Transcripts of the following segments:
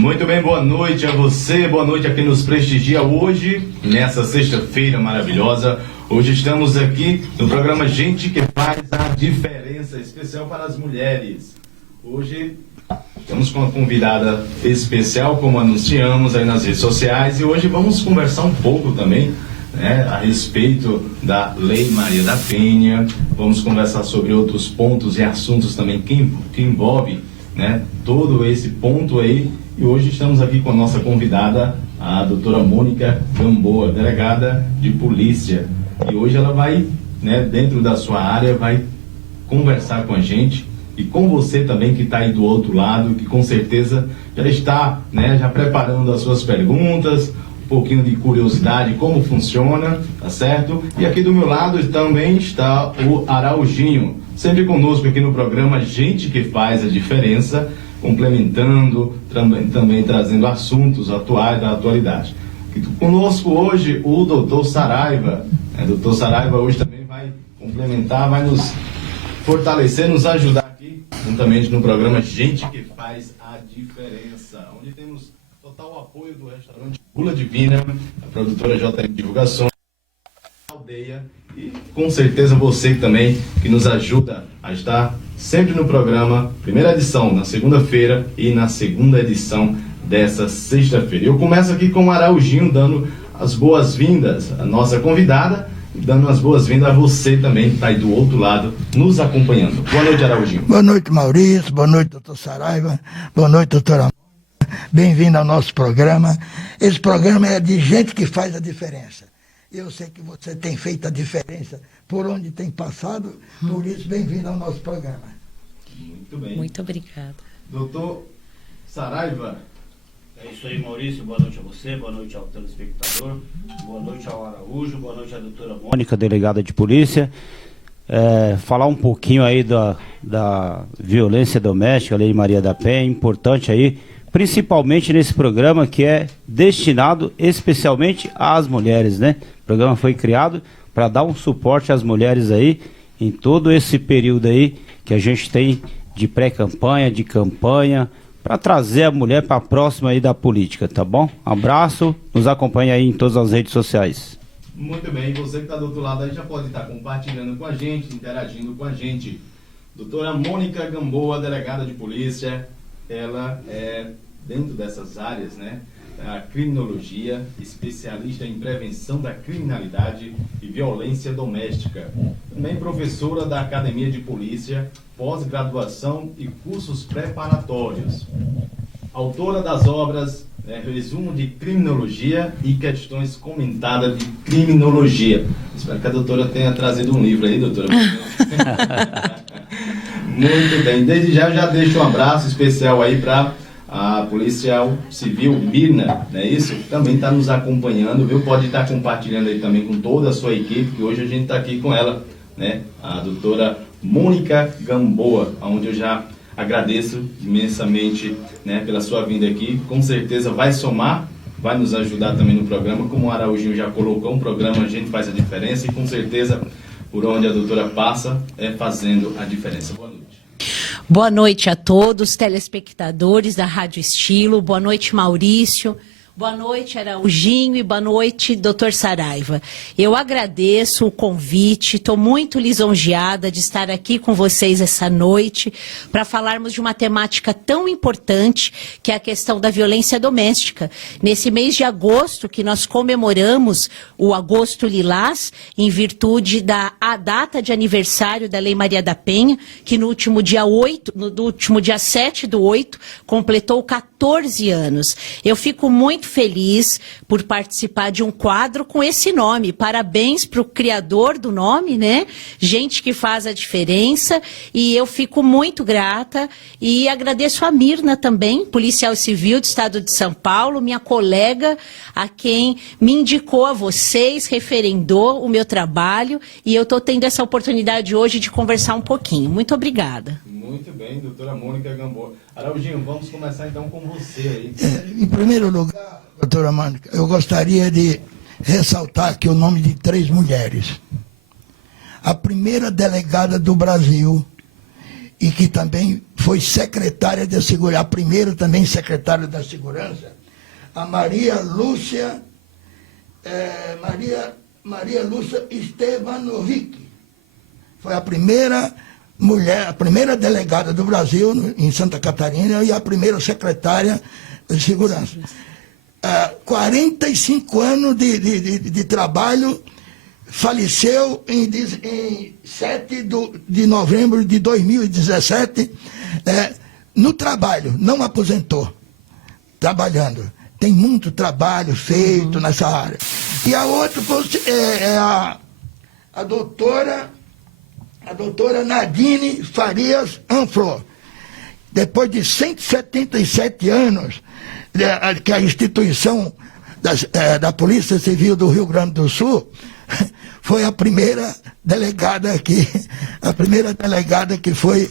Muito bem, boa noite a você, boa noite a quem nos prestigia hoje, nessa sexta-feira maravilhosa. Hoje estamos aqui no programa Gente que Faz a Diferença, especial para as mulheres. Hoje estamos com uma convidada especial, como anunciamos aí nas redes sociais, e hoje vamos conversar um pouco também, né, a respeito da Lei Maria da Penha. Vamos conversar sobre outros pontos e assuntos também que envolve, né, todo esse ponto aí. E hoje estamos aqui com a nossa convidada, a doutora Mônica Gamboa, delegada de polícia. E hoje ela vai, né, dentro da sua área, vai conversar com a gente e com você também que está aí do outro lado, que com certeza já está, né, já preparando as suas perguntas, um pouquinho de curiosidade, como funciona, tá certo? E aqui do meu lado também está o Araujinho, sempre conosco aqui no programa Gente que Faz a Diferença, complementando, também trazendo assuntos atuais da atualidade. E conosco hoje o doutor Saraiva. O doutor Saraiva hoje também vai complementar, vai nos fortalecer, nos ajudar aqui, juntamente no programa Gente que Faz a Diferença, onde temos total apoio do restaurante Bula Divina, a produtora JM Divulgações, Aldeia, e com certeza você também que nos ajuda a estar sempre no programa, primeira edição na segunda-feira e na segunda edição dessa sexta-feira. Eu começo aqui com o Araujinho dando as boas-vindas à nossa convidada e dando as boas-vindas a você também que está aí do outro lado nos acompanhando. Boa noite, Araujinho. Boa noite, Maurício. Boa noite, doutor Saraiva. Boa noite, doutora. Bem-vindo ao nosso programa. Esse programa é de gente que faz a diferença. Eu sei que você tem feito a diferença por onde tem passado, por isso, bem-vindo ao nosso programa. Muito bem. Muito obrigada. Doutor Saraiva. É isso aí, Maurício. Boa noite a você, boa noite ao telespectador, boa noite ao Araújo, boa noite à doutora Mônica, delegada de polícia. Falar um pouquinho aí da violência doméstica, a Lei Maria da Penha, importante aí, principalmente nesse programa que é destinado especialmente às mulheres, né? O programa foi criado para dar um suporte às mulheres aí, em todo esse período aí que a gente tem de pré-campanha, de campanha, para trazer a mulher para próxima aí da política, tá bom? Abraço, nos acompanha aí em todas as redes sociais. Muito bem, você que está do outro lado aí já pode estar compartilhando com a gente, interagindo com a gente. Doutora Mônica Gamboa, delegada de polícia, ela é dentro dessas áreas, né? A criminologia, especialista em prevenção da criminalidade e violência doméstica. Também professora da Academia de Polícia, pós-graduação e cursos preparatórios. Autora das obras Resumo de Criminologia e Questões Comentadas de Criminologia. Espero que a doutora tenha trazido um livro aí, doutora. Muito bem. Desde já deixo um abraço especial aí para a policial civil Mirna, não é isso? Também está nos acompanhando, viu? Pode estar compartilhando aí também com toda a sua equipe, que hoje a gente está aqui com ela, né? A doutora Mônica Gamboa, onde eu já agradeço imensamente, né, pela sua vinda aqui. Com certeza vai somar, vai nos ajudar também no programa, como o Araujinho já colocou, um programa A Gente Faz a Diferença, e com certeza por onde a doutora passa é fazendo a diferença. Boa noite. Boa noite a todos, telespectadores da Rádio Estilo. Boa noite, Maurício. Boa noite, Araujinho, e boa noite, doutor Saraiva. Eu agradeço o convite, estou muito lisonjeada de estar aqui com vocês essa noite para falarmos de uma temática tão importante que é a questão da violência doméstica. Nesse mês de agosto, que nós comemoramos o Agosto Lilás, em virtude da data de aniversário da Lei Maria da Penha, que no último dia 7/8, completou 14 anos. Eu fico muito feliz por participar de um quadro com esse nome. Parabéns para o criador do nome, né? Gente que Faz a Diferença. E eu fico muito grata e agradeço a Mirna também, policial civil do estado de São Paulo, minha colega, a quem me indicou a vocês, referendou o meu trabalho, e eu estou tendo essa oportunidade hoje de conversar um pouquinho. Muito obrigada. Muito bem, doutora Mônica Gamboa. Araujinho, vamos começar então com você aí. Em primeiro lugar, doutora Mônica, eu gostaria de ressaltar aqui o nome de 3 mulheres. A primeira delegada do Brasil e que também foi secretária de segurança, a primeira também secretária da segurança, a Maria Lúcia Stevanovic. Foi a primeira mulher, a primeira delegada do Brasil em Santa Catarina e a primeira secretária de segurança. 45 anos de trabalho, faleceu em 7 de novembro de 2017, no trabalho, não aposentou, trabalhando. Tem muito trabalho feito nessa área. E a outra é a doutora Nadine Farias Anflor. Depois de 177 anos que a instituição da Polícia Civil do Rio Grande do Sul foi a primeira delegada que foi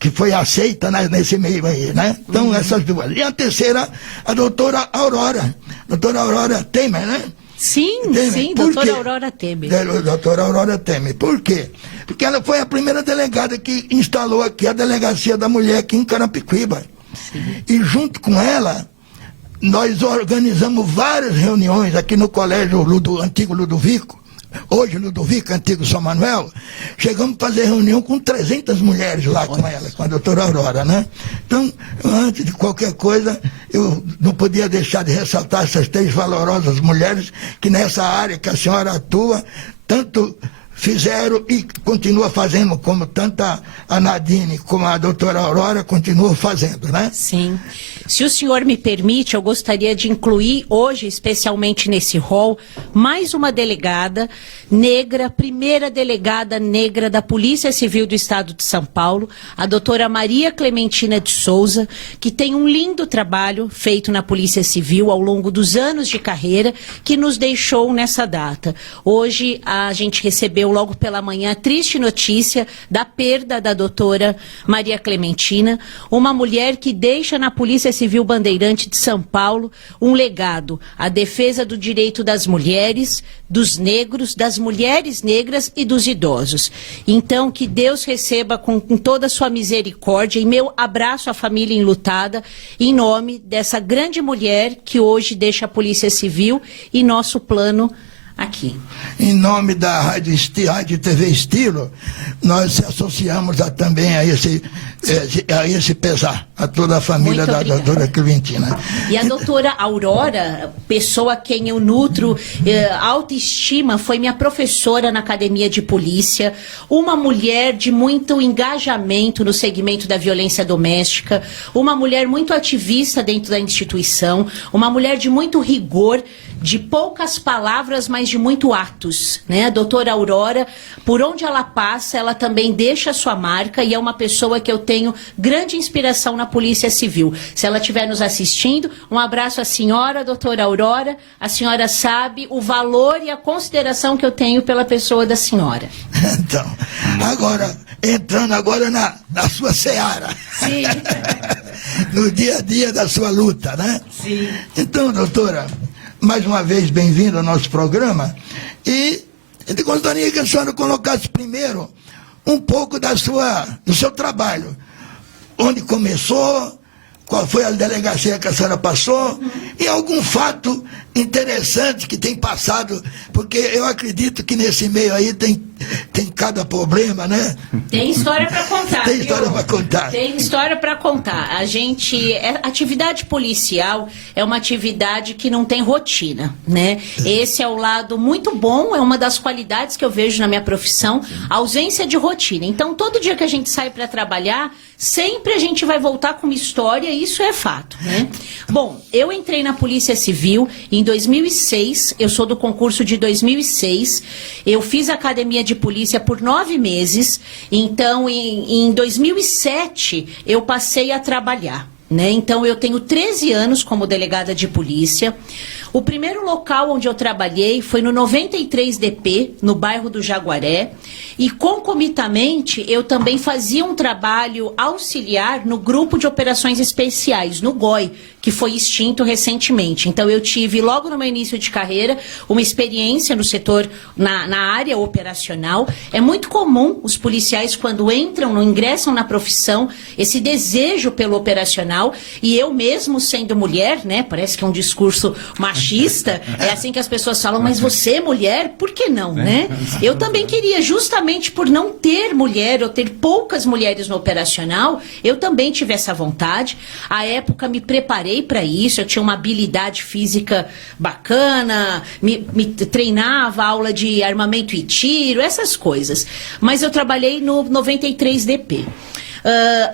que foi aceita nesse meio aí, né? Então, essas duas. E a terceira, a doutora Aurora Temer, né? Sim, Temer. sim, Por doutora quê? Aurora Temer. Doutora Aurora Temer. Por quê? Porque ela foi a primeira delegada que instalou aqui a Delegacia da Mulher aqui em Carapicuíba. Sim. E junto com ela, nós organizamos várias reuniões aqui no colégio antigo Ludovico, hoje Ludovico, antigo São Manuel. Chegamos a fazer reunião com 300 mulheres lá com ela, com a doutora Aurora, né? Então, antes de qualquer coisa, eu não podia deixar de ressaltar essas 3 valorosas mulheres que nessa área que a senhora atua, tanto fizeram e continua fazendo, como tanto a Nadine como a doutora Aurora continuam fazendo, né? Sim. Se o senhor me permite, eu gostaria de incluir hoje, especialmente nesse hall, mais uma delegada negra, primeira delegada negra da Polícia Civil do Estado de São Paulo, a doutora Maria Clementina de Souza, que tem um lindo trabalho feito na Polícia Civil ao longo dos anos de carreira, que nos deixou nessa data. Hoje a gente recebeu logo pela manhã a triste notícia da perda da doutora Maria Clementina, uma mulher que deixa na Polícia Civil Bandeirante de São Paulo um legado, a defesa do direito das mulheres, dos negros, das mulheres negras e dos idosos. Então, que Deus receba com toda a sua misericórdia e meu abraço à família enlutada, em nome dessa grande mulher que hoje deixa a Polícia Civil e nosso plano aqui. Em nome da Rádio e TV Estilo, nós se associamos também a esse pesar, a toda a família da doutora Clementina. E a doutora Aurora, pessoa a quem eu nutro autoestima, foi minha professora na Academia de Polícia, uma mulher de muito engajamento no segmento da violência doméstica, uma mulher muito ativista dentro da instituição, uma mulher de muito rigor, de poucas palavras, mas de muito atos, né? A doutora Aurora, por onde ela passa, ela também deixa a sua marca e é uma pessoa que eu tenho grande inspiração na Polícia Civil. Se ela estiver nos assistindo, um abraço à senhora, doutora Aurora. A senhora sabe o valor e a consideração que eu tenho pela pessoa da senhora. Então, agora, entrando agora na sua seara. Sim. No dia a dia da sua luta, né? Sim. Então, doutora, mais uma vez, bem-vindo ao nosso programa. E eu gostaria que a senhora colocasse primeiro um pouco do seu trabalho. Onde começou, qual foi a delegacia que a senhora passou, e algum fato interessante que tem passado, porque eu acredito que nesse meio aí tem cada problema, né? Tem história para contar. Tem história para contar. Tem história para contar. Atividade policial é uma atividade que não tem rotina, né? Esse é o lado muito bom, é uma das qualidades que eu vejo na minha profissão, a ausência de rotina. Então, todo dia que a gente sai para trabalhar, sempre a gente vai voltar com uma história, e isso é fato, né? Bom, eu entrei na Polícia Civil em 2006, eu sou do concurso de 2006, eu fiz academia de polícia por 9 meses, então em 2007 eu passei a trabalhar, né? Então eu tenho 13 anos como delegada de polícia. O primeiro local onde eu trabalhei foi no 93DP, no bairro do Jaguaré, e concomitamente eu também fazia um trabalho auxiliar no Grupo de Operações Especiais, no GOI, que foi extinto recentemente. Então eu tive, logo no meu início de carreira, uma experiência no setor, na área operacional. É muito comum os policiais, quando ingressam na profissão, esse desejo pelo operacional, e eu mesmo sendo mulher, né, parece que é um discurso machista, é assim que as pessoas falam, mas você é mulher, por que não, né? Eu também queria, justamente por não ter mulher, ou ter poucas mulheres no operacional, eu também tive essa vontade. À época me preparei para isso, eu tinha uma habilidade física bacana, me treinava, aula de armamento e tiro, essas coisas. Mas eu trabalhei no 93DP.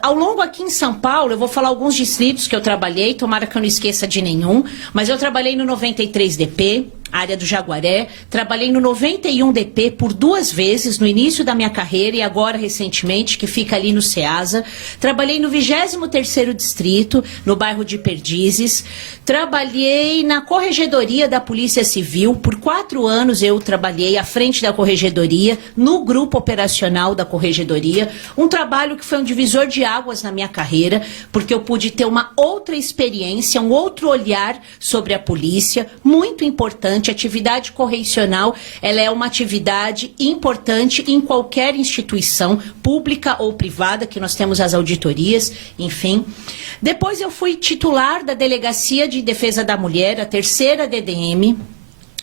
Ao longo aqui em São Paulo, eu vou falar alguns distritos que eu trabalhei, tomara que eu não esqueça de nenhum, mas eu trabalhei no 93DP, área do Jaguaré, trabalhei no 91DP por 2 vezes, no início da minha carreira e agora recentemente, que fica ali no Ceasa. Trabalhei no 23º Distrito, no bairro de Perdizes. Trabalhei na Corregedoria da Polícia Civil, por 4 anos eu trabalhei à frente da Corregedoria, no grupo operacional da Corregedoria, um trabalho que foi um divisor de águas na minha carreira, porque eu pude ter uma outra experiência, um outro olhar sobre a polícia, muito importante. A atividade correicional, ela é uma atividade importante em qualquer instituição, pública ou privada, que nós temos as auditorias, enfim. Depois eu fui titular da Delegacia de Defesa da Mulher, a 3ª DDM,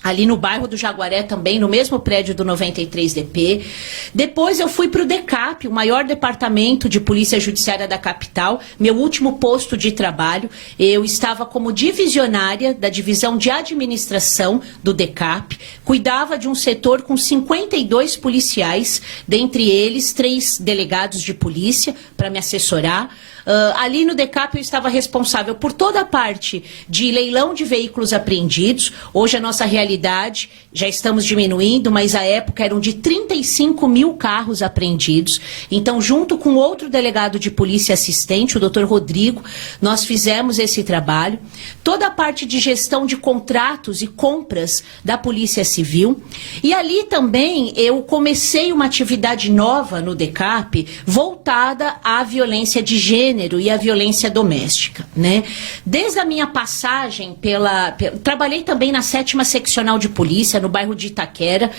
ali no bairro do Jaguaré também, no mesmo prédio do 93DP. Depois eu fui para o DECAP, o maior departamento de polícia judiciária da capital, meu último posto de trabalho. Eu estava como divisionária da divisão de administração do DECAP, cuidava de um setor com 52 policiais, dentre eles 3 delegados de polícia para me assessorar. Ali no DECAP eu estava responsável por toda a parte de leilão de veículos apreendidos. Hoje a nossa realidade, já estamos diminuindo, mas à época eram de 35 mil carros apreendidos. Então, junto com outro delegado de polícia assistente, o Dr. Rodrigo, nós fizemos esse trabalho. Toda a parte de gestão de contratos e compras da Polícia Civil. E ali também eu comecei uma atividade nova no DECAP, voltada à violência de gênero e a violência doméstica, né? Desde a minha passagem trabalhei também na 7ª Seccional de Polícia, no bairro de Itaquera,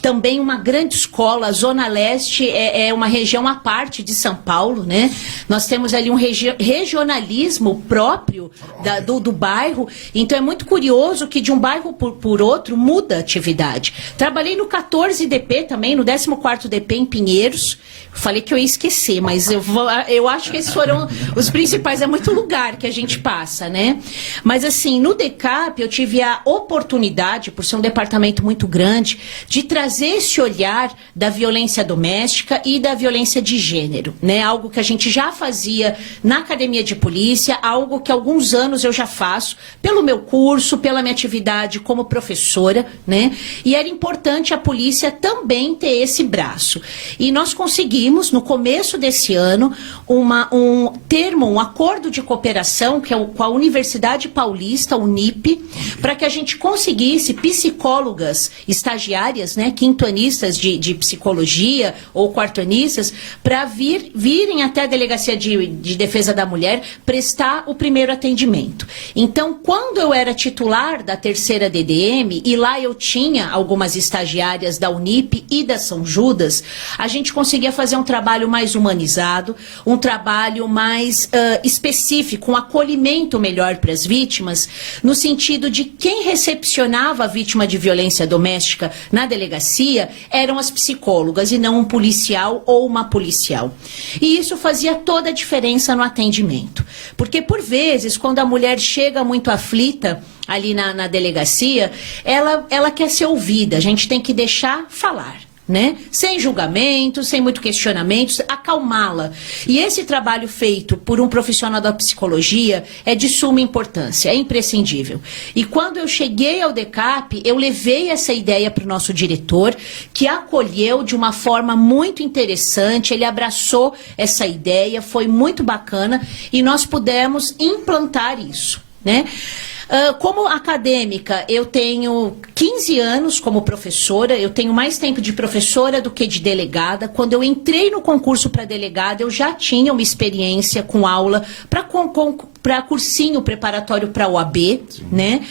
também uma grande escola. A Zona Leste é uma região à parte de São Paulo, né? Nós temos ali um regionalismo próprio do bairro, então é muito curioso que de um bairro por outro muda a atividade. Trabalhei no 14DP também, no 14º DP em Pinheiros. Falei que eu ia esquecer, mas eu acho que esses foram os principais. É muito lugar que a gente passa, né? Mas assim, no DECAP eu tive a oportunidade, por ser um departamento muito grande, de trazer esse olhar da violência doméstica e da violência de gênero, né? Algo que a gente já fazia na academia de polícia, algo que há alguns anos eu já faço, pelo meu curso, pela minha atividade como professora, né? E era importante a polícia também ter esse braço. E nós conseguimos, no começo desse ano, um acordo de cooperação com a Universidade Paulista, Unip, para que a gente conseguisse psicólogas estagiárias, né, quintoanistas de psicologia ou quartoanistas, para virem até a Delegacia de Defesa da Mulher prestar o primeiro atendimento. Então, quando eu era titular da 3ª DDM, e lá eu tinha algumas estagiárias da Unip e da São Judas, a gente conseguia fazer um trabalho mais humanizado, um trabalho mais específico, um acolhimento melhor para as vítimas, no sentido de quem recepcionava a vítima de violência doméstica na delegacia eram as psicólogas e não um policial ou uma policial. E isso fazia toda a diferença no atendimento. Porque, por vezes, quando a mulher chega muito aflita ali na delegacia, ela quer ser ouvida, a gente tem que deixar falar, né? Sem julgamentos, sem muito questionamentos, acalmá-la. E esse trabalho feito por um profissional da psicologia é de suma importância, é imprescindível. E quando eu cheguei ao DECAP, eu levei essa ideia para o nosso diretor, que acolheu de uma forma muito interessante, ele abraçou essa ideia, foi muito bacana, e nós pudemos implantar isso, né? Como acadêmica, eu tenho 15 anos como professora, eu tenho mais tempo de professora do que de delegada. Quando eu entrei no concurso para delegada, eu já tinha uma experiência com aula para cursinho preparatório para a OAB, né?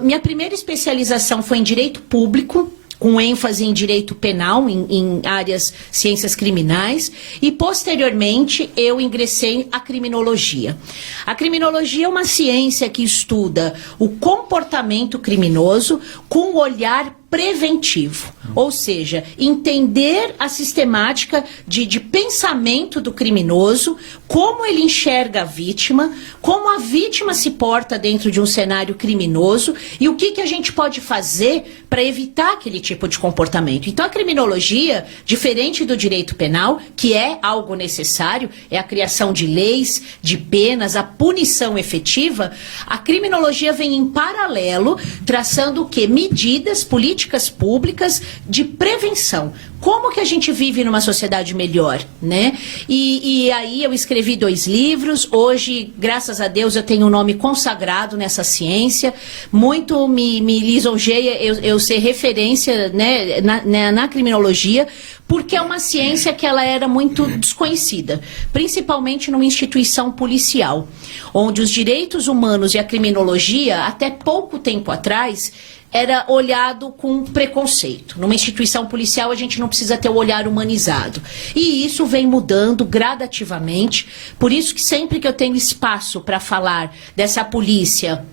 Minha primeira especialização foi em Direito Público, com ênfase em direito penal, em áreas ciências criminais, e posteriormente eu ingressei à criminologia. A criminologia é uma ciência que estuda o comportamento criminoso com um olhar preventivo, ou seja, entender a sistemática de pensamento do criminoso, como ele enxerga a vítima, como a vítima se porta dentro de um cenário criminoso e o que a gente pode fazer para evitar aquele tipo de comportamento. Então a criminologia, diferente do direito penal, que é algo necessário, é a criação de leis, de penas, a punição efetiva, a criminologia vem em paralelo, traçando o quê? Medidas, políticas públicas de prevenção. Como que a gente vive numa sociedade melhor, né? E aí eu escrevi 2 livros. Hoje, graças a Deus, eu tenho um nome consagrado nessa ciência. Muito me lisonjeia eu ser referência, né, na criminologia, porque é uma ciência que ela era muito desconhecida, principalmente numa instituição policial, onde os direitos humanos e a criminologia, até pouco tempo atrás, era olhado com preconceito. Numa instituição policial, a gente não precisa ter o olhar humanizado. E isso vem mudando gradativamente. Por isso que sempre que eu tenho espaço para falar dessa polícia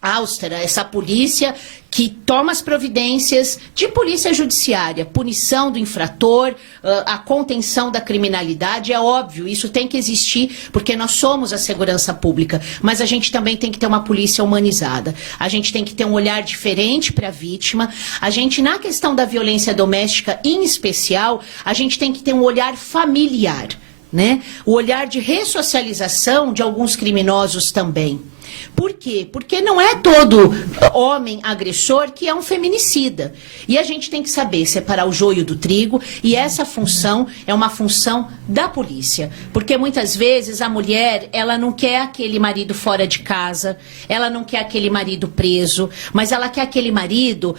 austera, essa polícia que toma as providências de polícia judiciária, punição do infrator, a contenção da criminalidade, é óbvio, isso tem que existir, porque nós somos a segurança pública, mas a gente também tem que ter uma polícia humanizada, a gente tem que ter um olhar diferente para a vítima, a gente, na questão da violência doméstica em especial, a gente tem que ter um olhar familiar, né? O olhar de ressocialização de alguns criminosos também. Por quê? Porque não é todo homem agressor que é um feminicida. E a gente tem que saber separar o joio do trigo, e essa função é uma função da polícia. Porque muitas vezes a mulher, ela não quer aquele marido fora de casa, ela não quer aquele marido preso, mas ela quer aquele marido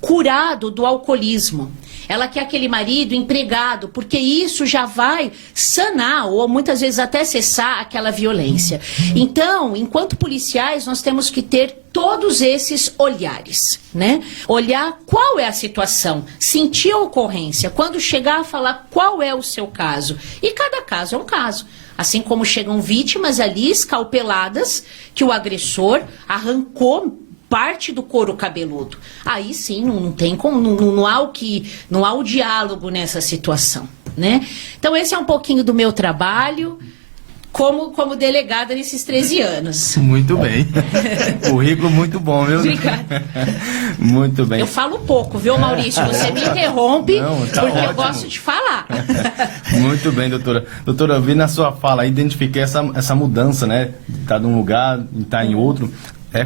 curado do alcoolismo. Ela quer aquele marido empregado, porque isso já vai sanar ou muitas vezes até cessar aquela violência. Então, enquanto policiais, nós temos que ter todos esses olhares, né? Olhar qual é a situação, sentir a ocorrência, quando chegar a falar qual é o seu caso. E cada caso é um caso. Assim como chegam vítimas ali escalpeladas que o agressor arrancou parte do couro cabeludo. Aí sim, não tem como, não há o diálogo nessa situação, né? Então esse é um pouquinho do meu trabalho como delegada nesses 13 anos. Muito bem. Currículo muito bom, viu? Obrigada. Muito bem. Eu falo pouco, viu, Maurício? Você me interrompe, não, tá porque ótimo. eu gosto de falar. Muito bem, doutora. Doutora, eu vi na sua fala, identifiquei essa mudança, né? De estar num lugar, de estar em outro.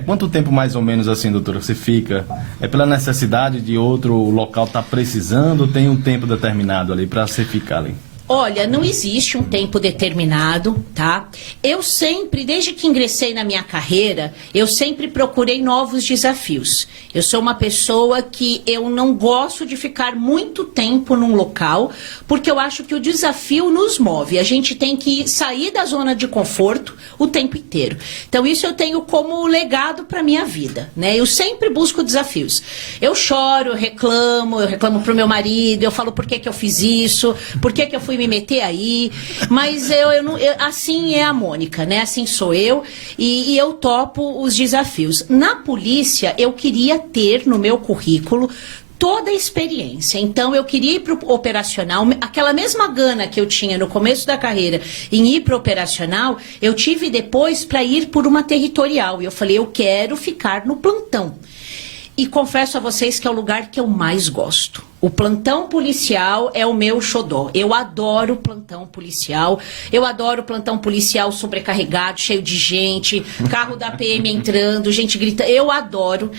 Quanto tempo mais ou menos assim, doutora, você fica? É pela necessidade de outro local estar precisando ou tem um tempo determinado ali para você ficar ali? Olha, não existe um tempo determinado, tá? Eu sempre, desde que ingressei na minha carreira, eu sempre procurei novos desafios. Eu sou uma pessoa que eu não gosto de ficar muito tempo num local, porque eu acho que o desafio nos move. A gente tem que sair da zona de conforto o tempo inteiro. Então isso eu tenho como legado para minha vida, né? Eu sempre busco desafios. Eu choro, eu reclamo pro meu marido, eu falo por que eu fiz isso, por que eu fui me meter aí, mas assim é a Mônica, né? Assim sou eu e eu topo os desafios. Na polícia, eu queria ter no meu currículo toda a experiência. Então, eu queria ir para o operacional, aquela mesma gana que eu tinha no começo da carreira em ir para o operacional, eu tive depois para ir por uma territorial. E eu falei, eu quero ficar no plantão. E confesso a vocês que é o lugar que eu mais gosto. O plantão policial é o meu xodó. Eu adoro plantão policial. Eu adoro plantão policial sobrecarregado, cheio de gente, carro da PM entrando, gente gritando. Eu adoro.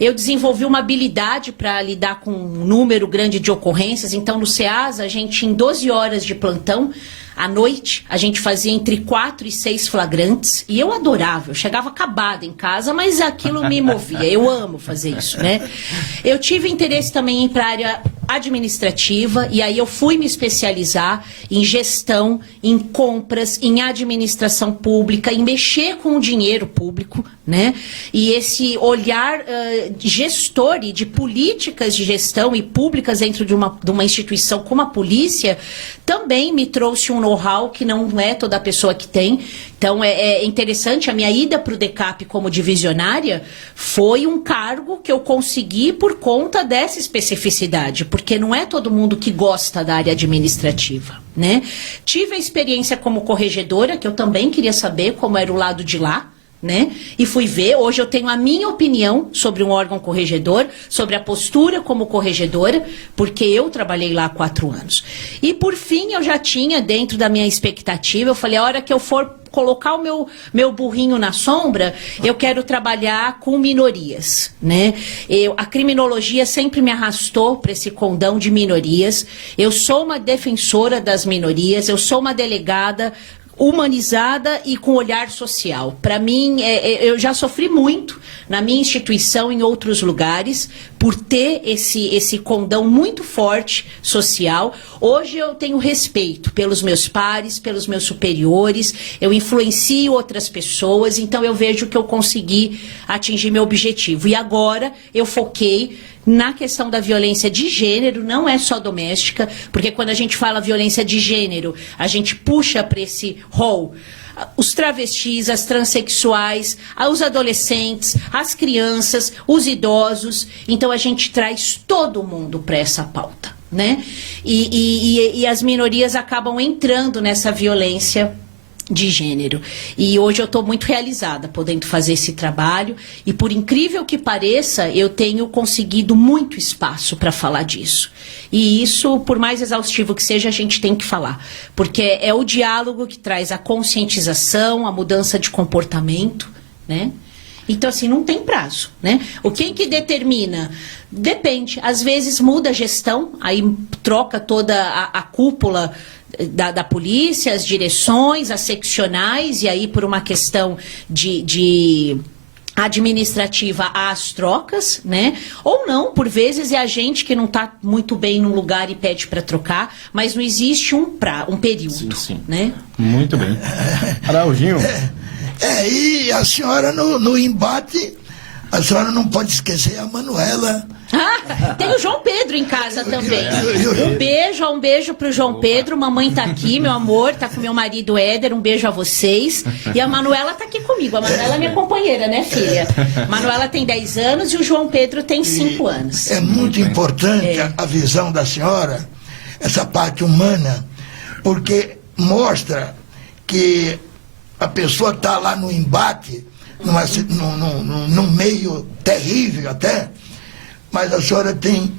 Eu desenvolvi uma habilidade para lidar com um número grande de ocorrências. Então, no CEASA, a gente, em 12 horas de plantão, À noite, a gente fazia entre 4 e 6 flagrantes, e eu adorava, eu chegava acabada em casa, mas aquilo me movia, eu amo fazer isso, né? Eu tive interesse também em ir para a área administrativa, e aí eu fui me especializar em gestão, em compras, em administração pública, em mexer com o dinheiro público, né? E esse olhar gestor e de políticas de gestão e públicas dentro de uma instituição como a polícia também me trouxe um know-how que não é toda pessoa que tem. Então é interessante, a minha ida para o DECAP como divisionária foi um cargo que eu consegui por conta dessa especificidade, porque não é todo mundo que gosta da área administrativa, né? Tive a experiência como corregedora, que eu também queria saber como era o lado de lá, né? E fui ver, hoje eu tenho a minha opinião sobre um órgão corregedor, sobre a postura como corregedora, porque eu trabalhei lá há 4 anos. E por fim eu já tinha dentro da minha expectativa, eu falei, a hora que eu for colocar o meu burrinho na sombra, eu quero trabalhar com minorias, né? A criminologia sempre me arrastou para esse condão de minorias. Eu sou uma defensora das minorias, eu sou uma delegada humanizada e com olhar social. Para mim, eu já sofri muito na minha instituição, em outros lugares, por ter esse condão muito forte social. Hoje eu tenho respeito pelos meus pares, pelos meus superiores, eu influencio outras pessoas, então eu vejo que eu consegui atingir meu objetivo. E agora eu foquei na questão da violência de gênero, não é só doméstica, porque quando a gente fala violência de gênero, a gente puxa para esse rol os travestis, as transexuais, os adolescentes, as crianças, os idosos. Então a gente traz todo mundo para essa pauta, né? E as minorias acabam entrando nessa violência de gênero. E hoje eu estou muito realizada podendo fazer esse trabalho, e por incrível que pareça, eu tenho conseguido muito espaço para falar disso. E isso, por mais exaustivo que seja, a gente tem que falar, porque é o diálogo que traz a conscientização, a mudança de comportamento, né? Então, assim, não tem prazo, né? O que determina? Depende. Às vezes muda a gestão, aí troca toda a cúpula da polícia, as direções, as seccionais, e aí por uma questão de administrativa às trocas, né? Ou não, por vezes é a gente que não está muito bem num lugar e pede para trocar, mas não existe um período, sim. Né? Muito bem. Araújinho. E a senhora no embate, a senhora não pode esquecer a Manuela. Tem o João Pedro em casa também. Um beijo pro João Pedro. Mamãe tá aqui, meu amor, tá com meu marido Éder. Um beijo a vocês. E a Manuela tá aqui comigo. A Manuela é minha companheira, né, filha? Manuela tem 10 anos e o João Pedro tem 5 anos. É muito importante a visão da senhora, essa parte humana, porque mostra que a pessoa está lá no embate, num meio terrível até, mas a senhora tem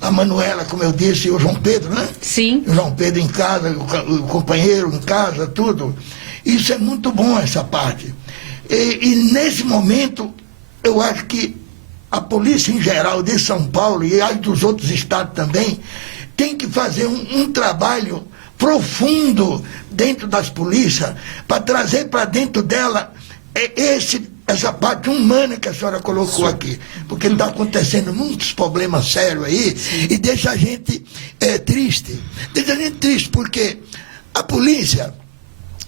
a Manuela, como eu disse, e o João Pedro, né? Sim. O João Pedro em casa, o companheiro em casa, tudo. Isso é muito bom, essa parte. E nesse momento, eu acho que a polícia em geral de São Paulo e as dos outros estados também tem que fazer um trabalho profundo dentro das polícias para trazer para dentro dela essa parte humana que a senhora colocou aqui, porque está acontecendo muitos problemas sérios aí. Sim. E deixa a gente triste. Deixa a gente triste porque a polícia,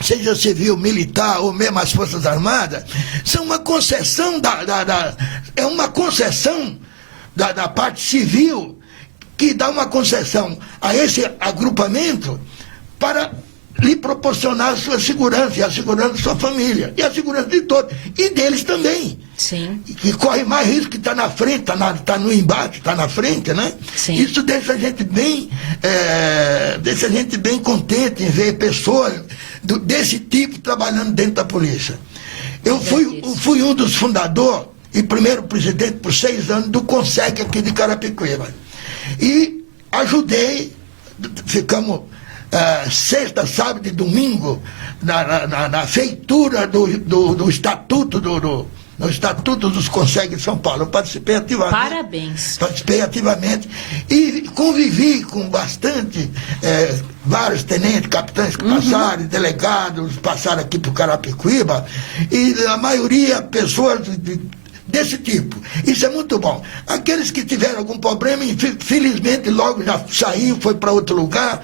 seja civil, militar ou mesmo as Forças Armadas, são uma concessão é uma concessão da parte civil, que dá uma concessão a esse agrupamento para lhe proporcionar a sua segurança, e a segurança da sua família, e a segurança de todos, e deles também. Sim. Que corre mais risco, que está na frente, está no embate, está na frente, né? Sim. Isso deixa a gente bem contente em ver pessoas desse tipo trabalhando dentro da polícia. Eu fui um dos fundadores e primeiro presidente por 6 anos do CONSEC aqui de Carapicuíba. E ajudei, ficamos sexta, sábado e domingo na feitura do estatuto no Estatuto dos Conseg de São Paulo. Eu participei ativamente. Parabéns. Participei ativamente e convivi com bastante, vários tenentes, capitães que passaram, delegados, passaram aqui para o Carapicuíba, e a maioria pessoas desse tipo. Isso é muito bom. Aqueles que tiveram algum problema, felizmente logo já saiu, foi para outro lugar,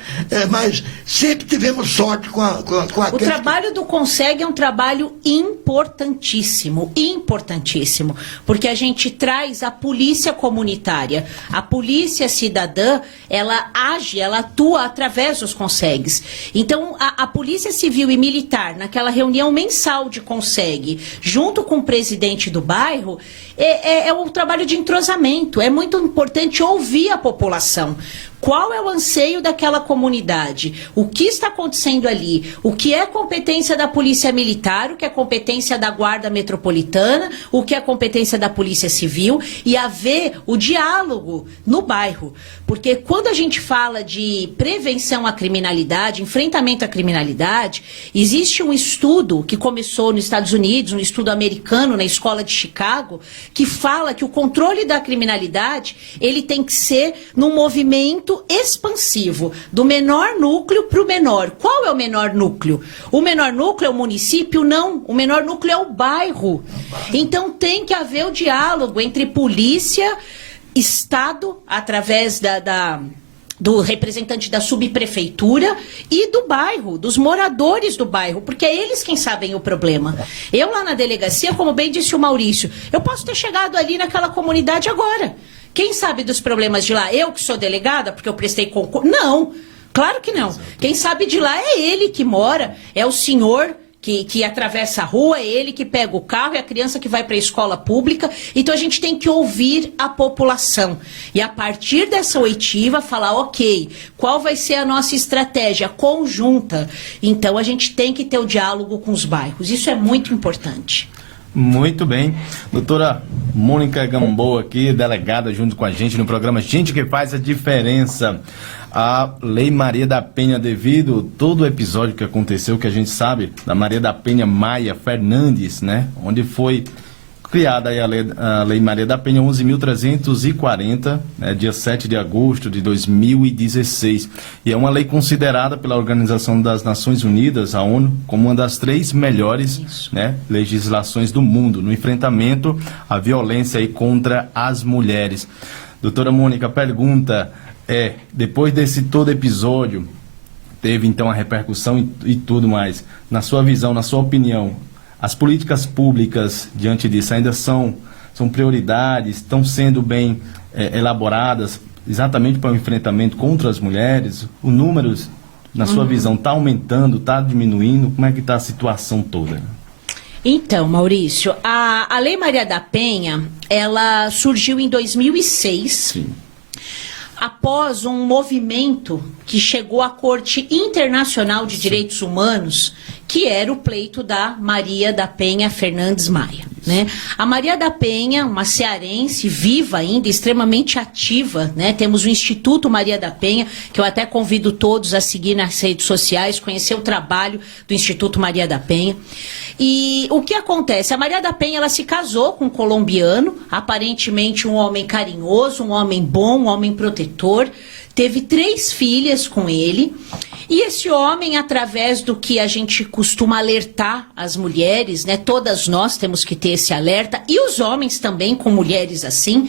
mas sempre tivemos sorte com aqueles... O trabalho do Conseg é um trabalho importantíssimo, importantíssimo, porque a gente traz a polícia comunitária. A polícia cidadã, ela age, ela atua através dos Consegs. Então, a Polícia Civil e Militar, naquela reunião mensal de Conseg, junto com o presidente do bairro, é um trabalho de entrosamento. É muito importante ouvir a população. Qual é o anseio daquela comunidade? O que está acontecendo ali? O que é competência da Polícia Militar? O que é competência da Guarda Metropolitana? O que é competência da Polícia Civil? E haver o diálogo no bairro. Porque quando a gente fala de prevenção à criminalidade, enfrentamento à criminalidade, existe um estudo que começou nos Estados Unidos, um estudo americano na Escola de Chicago, que fala que o controle da criminalidade, ele tem que ser num movimento expansivo, do menor núcleo para o menor. Qual é o menor núcleo? O menor núcleo é o município? Não. O menor núcleo é o bairro. Então tem que haver o diálogo entre polícia, Estado, através do representante da subprefeitura e do bairro, dos moradores do bairro, porque é eles quem sabem o problema. Eu lá na delegacia, como bem disse o Maurício, eu posso ter chegado ali naquela comunidade agora. Quem sabe dos problemas de lá? Eu que sou delegada, porque eu prestei concurso? Não, claro que não. Quem sabe de lá é ele que mora, é o senhor que atravessa a rua, é ele que pega o carro, é a criança que vai para a escola pública. Então a gente tem que ouvir a população. E a partir dessa oitiva falar, ok, qual vai ser a nossa estratégia conjunta? Então a gente tem que ter o diálogo com os bairros. Isso é muito importante. Muito bem. Doutora Mônica Gamboa aqui, delegada junto com a gente no programa Gente que Faz a Diferença. A Lei Maria da Penha, devido todo o episódio que aconteceu, que a gente sabe, da Maria da Penha Maia Fernandes, né? Onde foi criada aí a Lei Maria da Penha 11.340, né, dia 7 de agosto de 2016. E é uma lei considerada pela Organização das Nações Unidas, a ONU, como uma das 3 melhores, né, legislações do mundo no enfrentamento à violência aí contra as mulheres. Doutora Mônica, a pergunta é, depois desse todo episódio, teve então a repercussão e tudo mais, na sua visão, na sua opinião, as políticas públicas diante disso ainda são prioridades, estão sendo bem elaboradas exatamente para o enfrentamento contra as mulheres? O número, na sua visão, está aumentando, está diminuindo? Como é que está a situação toda? Então, Maurício, a Lei Maria da Penha, ela surgiu em 2006. Sim. Após um movimento que chegou à Corte Internacional de Direitos Humanos, que era o pleito da Maria da Penha Fernandes Maia, né? A Maria da Penha, uma cearense viva ainda, extremamente ativa, né? Temos o Instituto Maria da Penha, que eu até convido todos a seguir nas redes sociais, conhecer o trabalho do Instituto Maria da Penha. E o que acontece? A Maria da Penha, ela se casou com um colombiano, aparentemente um homem carinhoso, um homem bom, um homem protetor, teve 3 filhas com ele, e esse homem, através do que a gente costuma alertar as mulheres, né, todas nós temos que ter esse alerta, e os homens também com mulheres assim,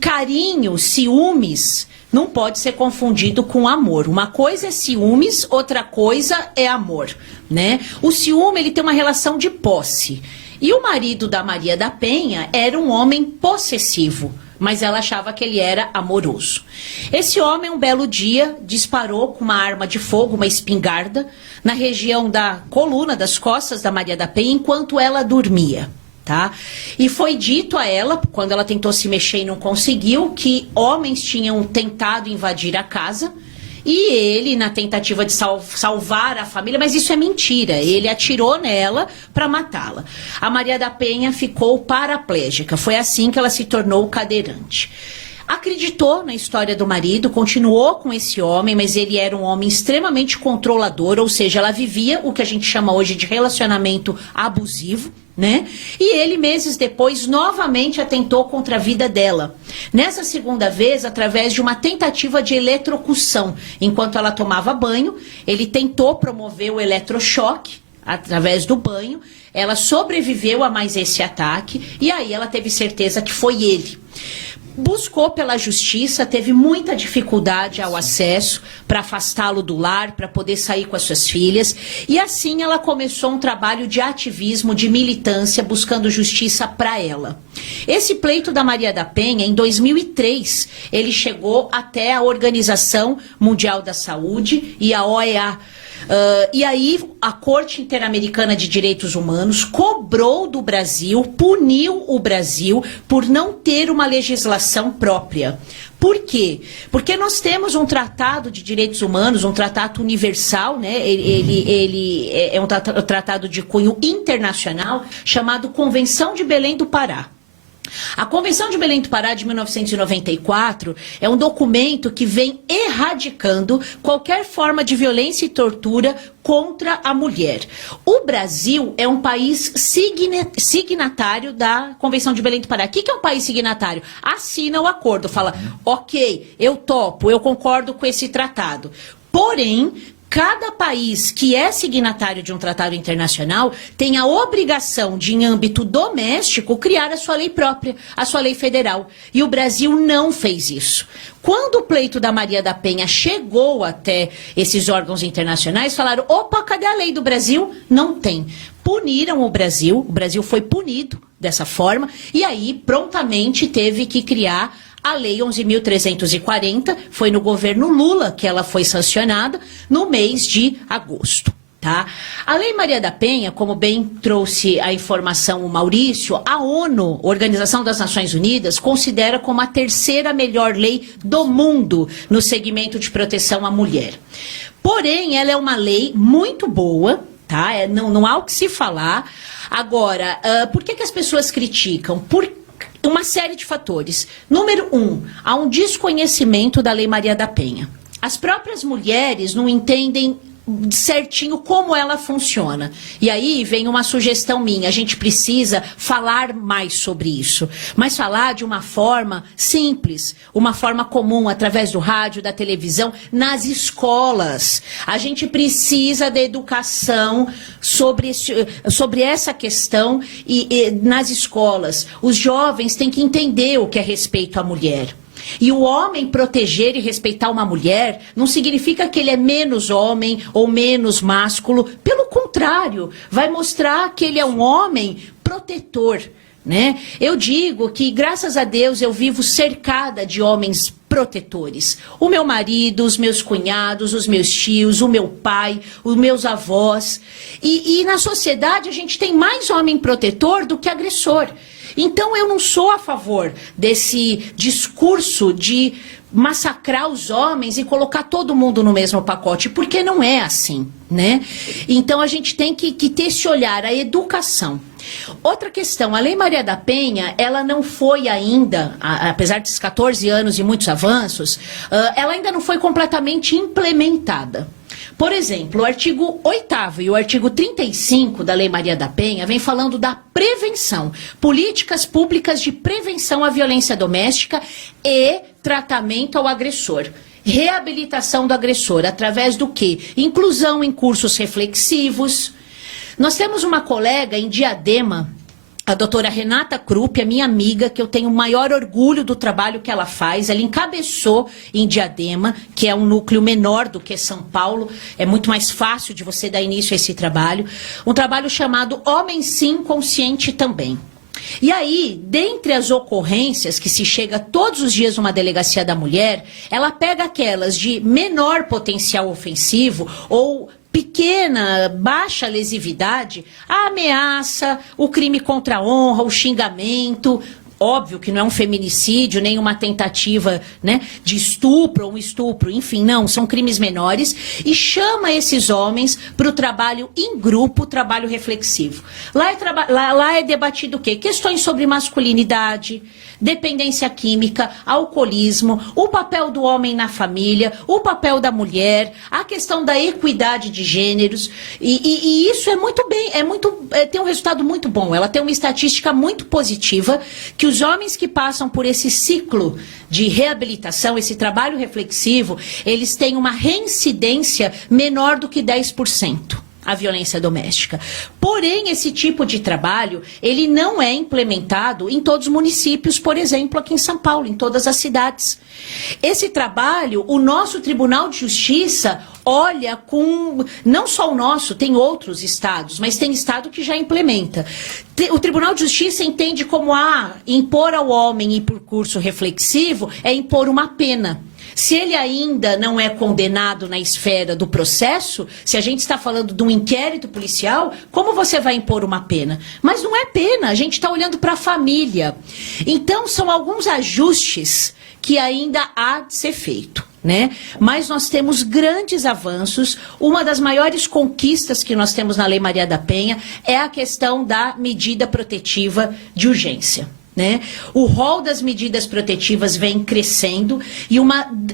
carinho, ciúmes, não pode ser confundido com amor. Uma coisa é ciúmes, outra coisa é amor, né? O ciúme, ele tem uma relação de posse. E o marido da Maria da Penha era um homem possessivo, mas ela achava que ele era amoroso. Esse homem, um belo dia, disparou com uma arma de fogo, uma espingarda, na região da coluna, das costas da Maria da Penha, enquanto ela dormia. Tá? E foi dito a ela, quando ela tentou se mexer e não conseguiu, que homens tinham tentado invadir a casa e ele, na tentativa de salvar a família, mas isso é mentira, ele atirou nela para matá-la. A Maria da Penha ficou paraplégica, foi assim que ela se tornou cadeirante. acreditou na história do marido, continuou com esse homem, mas ele era um homem extremamente controlador, ou seja, ela vivia o que a gente chama hoje de relacionamento abusivo, né? E ele, meses depois, novamente atentou contra a vida dela. Nessa segunda vez, através de uma tentativa de eletrocução. Enquanto ela tomava banho, ele tentou promover o eletrochoque através do banho. Ela sobreviveu a mais esse ataque e aí ela teve certeza que foi ele. Buscou pela justiça, teve muita dificuldade ao acesso para afastá-lo do lar, para poder sair com as suas filhas. E assim ela começou um trabalho de ativismo, de militância, buscando justiça para ela. Esse pleito da Maria da Penha, em 2003, ele chegou até a Organização Mundial da Saúde e a OEA. E aí a Corte Interamericana de Direitos Humanos cobrou do Brasil, puniu o Brasil por não ter uma legislação própria. Por quê? Porque nós temos um tratado de direitos humanos, um tratado universal, né? Ele é um tratado de cunho internacional chamado Convenção de Belém do Pará. A Convenção de Belém do Pará de 1994 é um documento que vem erradicando qualquer forma de violência e tortura contra a mulher. O Brasil é um país signatário da Convenção de Belém do Pará. O que é um país signatário? Assina o acordo, fala, ok, eu topo, eu concordo com esse tratado. Porém, cada país que é signatário de um tratado internacional tem a obrigação de, em âmbito doméstico, criar a sua lei própria, a sua lei federal. E o Brasil não fez isso. Quando o pleito da Maria da Penha chegou até esses órgãos internacionais, falaram, opa, cadê a lei do Brasil? Não tem. Puniram o Brasil foi punido dessa forma, e aí prontamente teve que criar a Lei 11.340, foi no governo Lula que ela foi sancionada no mês de agosto. Tá? A Lei Maria da Penha, como bem trouxe a informação o Maurício, a ONU, Organização das Nações Unidas, considera como a terceira melhor lei do mundo no segmento de proteção à mulher. Porém, ela é uma lei muito boa, tá? Não há o que se falar. Agora, por que as pessoas criticam? Por uma série de fatores. Número 1, há um desconhecimento da Lei Maria da Penha. As próprias mulheres não entendem certinho como ela funciona. E aí vem uma sugestão minha, a gente precisa falar mais sobre isso, mas falar de uma forma simples, uma forma comum, através do rádio, da televisão, nas escolas. A gente precisa da educação sobre essa questão e nas escolas. Os jovens têm que entender o que é respeito à mulher. E o homem proteger e respeitar uma mulher não significa que ele é menos homem ou menos másculo. Pelo contrário, vai mostrar que ele é um homem protetor, né? Eu digo que, graças a Deus, eu vivo cercada de homens protetores. O meu marido, os meus cunhados, os meus tios, o meu pai, os meus avós. E na sociedade a gente tem mais homem protetor do que agressor. Então eu não sou a favor desse discurso de massacrar os homens e colocar todo mundo no mesmo pacote, porque não é assim, né? Então a gente tem que ter esse olhar, a educação. Outra questão, a Lei Maria da Penha, ela não foi ainda, apesar desses 14 anos e muitos avanços, ela ainda não foi completamente implementada. Por exemplo, o artigo 8º e o artigo 35 da Lei Maria da Penha vem falando da prevenção, políticas públicas de prevenção à violência doméstica e tratamento ao agressor. Reabilitação do agressor, através do quê? Inclusão em cursos reflexivos. Nós temos uma colega em Diadema, a doutora Renata Krupp, a minha amiga, que eu tenho o maior orgulho do trabalho que ela faz. Ela encabeçou em Diadema, que é um núcleo menor do que São Paulo. É muito mais fácil de você dar início a esse trabalho. Um trabalho chamado Homem Sim, Consciente Também. E aí, dentre as ocorrências que se chega todos os dias numa delegacia da mulher, ela pega aquelas de menor potencial ofensivo ou pequena, baixa lesividade, a ameaça, o crime contra a honra, o xingamento, óbvio que não é um feminicídio, nem uma tentativa, né, de estupro ou um estupro, enfim, não, são crimes menores, e chama esses homens para o trabalho em grupo, trabalho reflexivo. Lá é debatido o quê? Questões sobre masculinidade, dependência química, alcoolismo, o papel do homem na família, o papel da mulher, a questão da equidade de gêneros, e isso é muito bem, tem um resultado muito bom. Ela tem uma estatística muito positiva, que os homens que passam por esse ciclo de reabilitação, esse trabalho reflexivo, eles têm uma reincidência menor do que 10%. A violência doméstica. Porém, esse tipo de trabalho, ele não é implementado em todos os municípios, por exemplo, aqui em São Paulo, em todas as cidades. Esse trabalho, o nosso Tribunal de Justiça olha com... Não só o nosso, tem outros estados, mas tem estado que já implementa. O Tribunal de Justiça entende como impor ao homem ir por curso reflexivo é impor uma pena. Se ele ainda não é condenado na esfera do processo, se a gente está falando de um inquérito policial, como você vai impor uma pena? Mas não é pena, a gente está olhando para a família. Então, são alguns ajustes que ainda há de ser feito, né? Mas nós temos grandes avanços. Uma das maiores conquistas que nós temos na Lei Maria da Penha é a questão da medida protetiva de urgência. Né? O rol das medidas protetivas vem crescendo e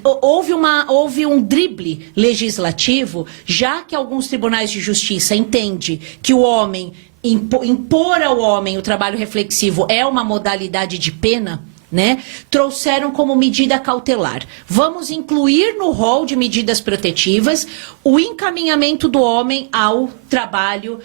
houve um drible legislativo, já que alguns tribunais de justiça entendem que o homem, impor ao homem o trabalho reflexivo é uma modalidade de pena, né? Trouxeram como medida cautelar. Vamos incluir no rol de medidas protetivas o encaminhamento do homem ao trabalho,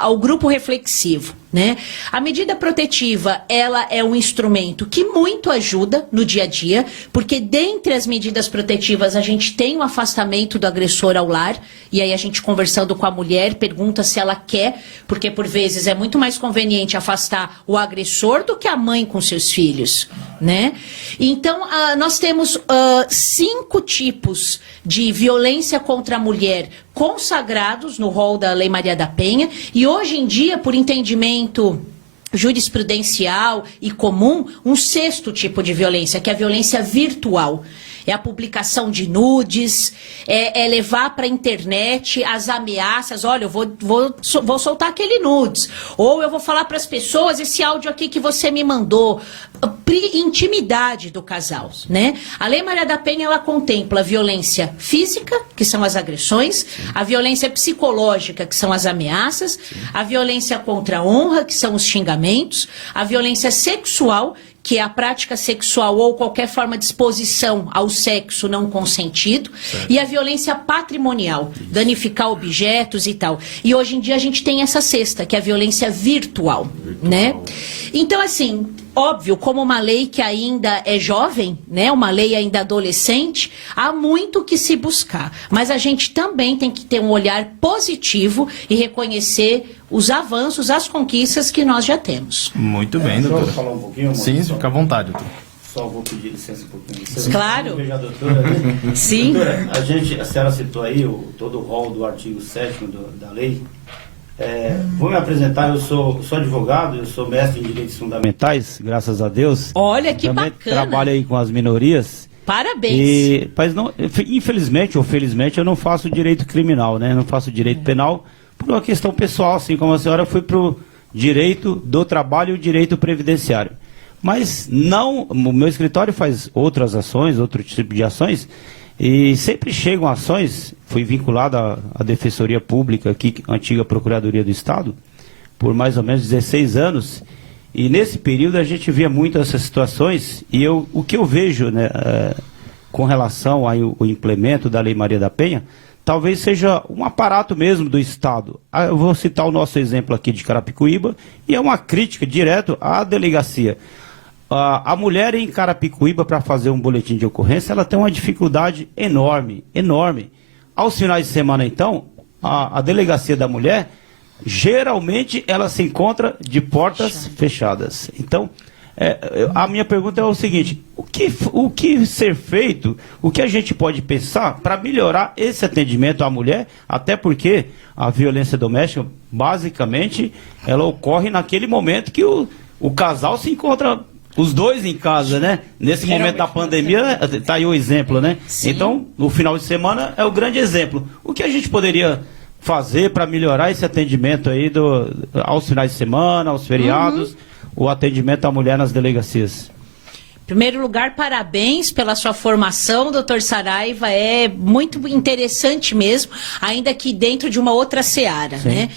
ao grupo reflexivo. Né? A medida protetiva, ela é um instrumento que muito ajuda no dia a dia, porque dentre as medidas protetivas a gente tem o afastamento do agressor ao lar, e aí a gente conversando com a mulher, pergunta se ela quer, porque por vezes é muito mais conveniente afastar o agressor do que a mãe com seus filhos, né? Então, nós temos 5 tipos de violência contra a mulher consagrados no rol da Lei Maria da Penha, e hoje em dia, por entendimento jurisprudencial e comum, um 6º tipo de violência, que é a violência virtual. É a publicação de nudes, é levar para a internet as ameaças, olha, eu vou soltar aquele nudes, ou eu vou falar para as pessoas esse áudio aqui que você me mandou. Intimidade do casal, né? A Lei Maria da Penha, ela contempla a violência física, que são as agressões, a violência psicológica, que são as ameaças, a violência contra a honra, que são os xingamentos, a violência sexual, que é a prática sexual ou qualquer forma de exposição ao sexo não consentido, certo. E a violência patrimonial, danificar objetos e tal. E hoje em dia a gente tem essa 6ª, que é a violência virtual, né? Então, assim, óbvio, como uma lei que ainda é jovem, né, uma lei ainda adolescente, há muito que se buscar. Mas a gente também tem que ter um olhar positivo e reconhecer os avanços, as conquistas que nós já temos. Muito bem, doutora. Posso falar um pouquinho, amor? Sim, fica à vontade, doutor. Só vou pedir licença um pouquinho. Claro. Veja a doutora, né? Sim. Doutora, a senhora citou aí todo o rol do artigo 7º da lei. Vou me apresentar, eu sou advogado, eu sou mestre em direitos fundamentais, graças a Deus. Olha que também bacana. Trabalho aí com as minorias. Parabéns. Mas não, infelizmente ou felizmente eu não faço direito criminal, né? Eu não faço direito penal por uma questão pessoal, assim como a senhora foi para o direito do trabalho e o direito previdenciário. Mas não, o meu escritório faz outras ações, outro tipo de ações, e sempre chegam ações. Fui vinculado à Defensoria Pública, aqui, antiga Procuradoria do Estado, por mais ou menos 16 anos, e nesse período a gente via muito essas situações, e o que eu vejo, né, com relação ao implemento da Lei Maria da Penha, talvez seja um aparato mesmo do Estado. Eu vou citar o nosso exemplo aqui de Carapicuíba, e é uma crítica direto à delegacia. A mulher em Carapicuíba, para fazer um boletim de ocorrência, ela tem uma dificuldade enorme, enorme. Aos finais de semana, então, a delegacia da mulher, geralmente, ela se encontra de portas fechadas. Então, a minha pergunta é o seguinte: o que ser feito, o que a gente pode pensar para melhorar esse atendimento à mulher, até porque a violência doméstica, basicamente, ela ocorre naquele momento que o casal se encontra os dois em casa, né? Nesse momento da pandemia, tá aí o exemplo, né? Sim. Então, no final de semana é o grande exemplo. O que a gente poderia fazer para melhorar esse atendimento aí aos finais de semana, aos feriados, o atendimento à mulher nas delegacias? Em primeiro lugar, parabéns pela sua formação, doutor Saraiva, é muito interessante mesmo, ainda que dentro de uma outra seara, né?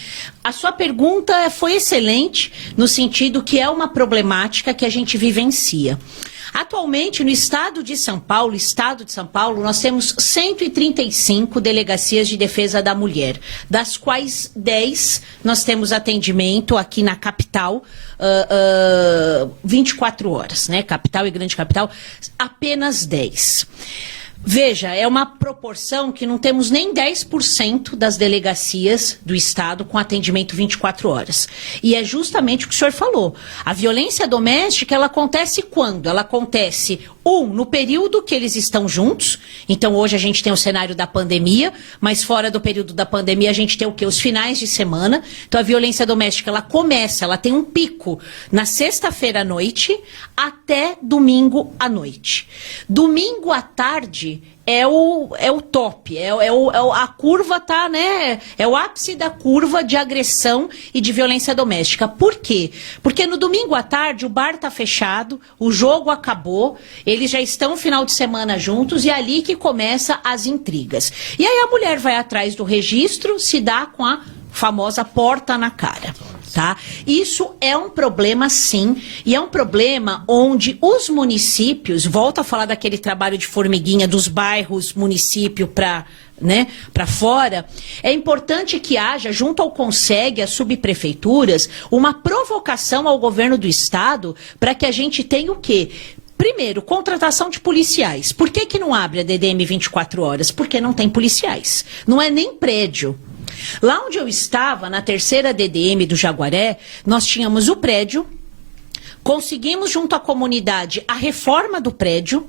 A sua pergunta foi excelente, no sentido que é uma problemática que a gente vivencia. Atualmente, no estado de São Paulo, nós temos 135 delegacias de defesa da mulher, das quais 10 nós temos atendimento aqui na capital, 24 horas, né? Capital e grande capital, apenas 10. Veja, é uma proporção que não temos nem 10% das delegacias do Estado com atendimento 24 horas. E é justamente o que o senhor falou. A violência doméstica, ela acontece quando? Ela acontece, no período que eles estão juntos. Então, hoje a gente tem o cenário da pandemia, mas fora do período da pandemia a gente tem o quê? Os finais de semana. Então, a violência doméstica, ela tem um pico na sexta-feira à noite até domingo à noite. Domingo à tarde é o top, a curva tá, né? É o ápice da curva de agressão e de violência doméstica. Por quê? Porque no domingo à tarde o bar tá fechado, o jogo acabou, eles já estão no final de semana juntos e é ali que começa as intrigas. E aí a mulher vai atrás do registro, se dá com a famosa porta na cara. Tá? Isso é um problema, sim, e é um problema onde os municípios, volto a falar daquele trabalho de formiguinha dos bairros, município para fora, é importante que haja, junto ao CONSEG, as subprefeituras, uma provocação ao governo do estado para que a gente tenha o quê? Primeiro, contratação de policiais. Por que não abre a DDM 24 horas? Porque não tem policiais. Não é nem prédio. Lá onde eu estava, na terceira DDM do Jaguaré, nós tínhamos o prédio, conseguimos junto à comunidade a reforma do prédio,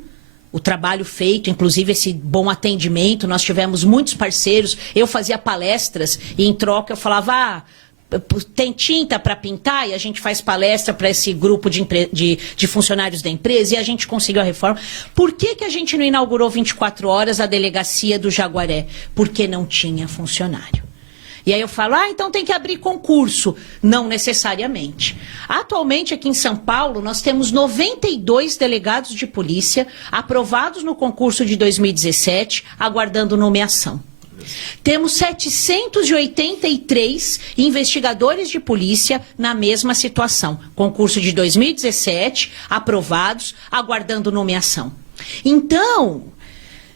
o trabalho feito, inclusive esse bom atendimento, nós tivemos muitos parceiros, eu fazia palestras e em troca eu falava, tem tinta para pintar? E a gente faz palestra para esse grupo de funcionários da empresa e a gente conseguiu a reforma. Por que a gente não inaugurou 24 horas a delegacia do Jaguaré? Porque não tinha funcionário. E aí eu falo, então tem que abrir concurso. Não necessariamente. Atualmente, aqui em São Paulo, nós temos 92 delegados de polícia aprovados no concurso de 2017, aguardando nomeação. Temos 783 investigadores de polícia na mesma situação. Concurso de 2017, aprovados, aguardando nomeação. Então,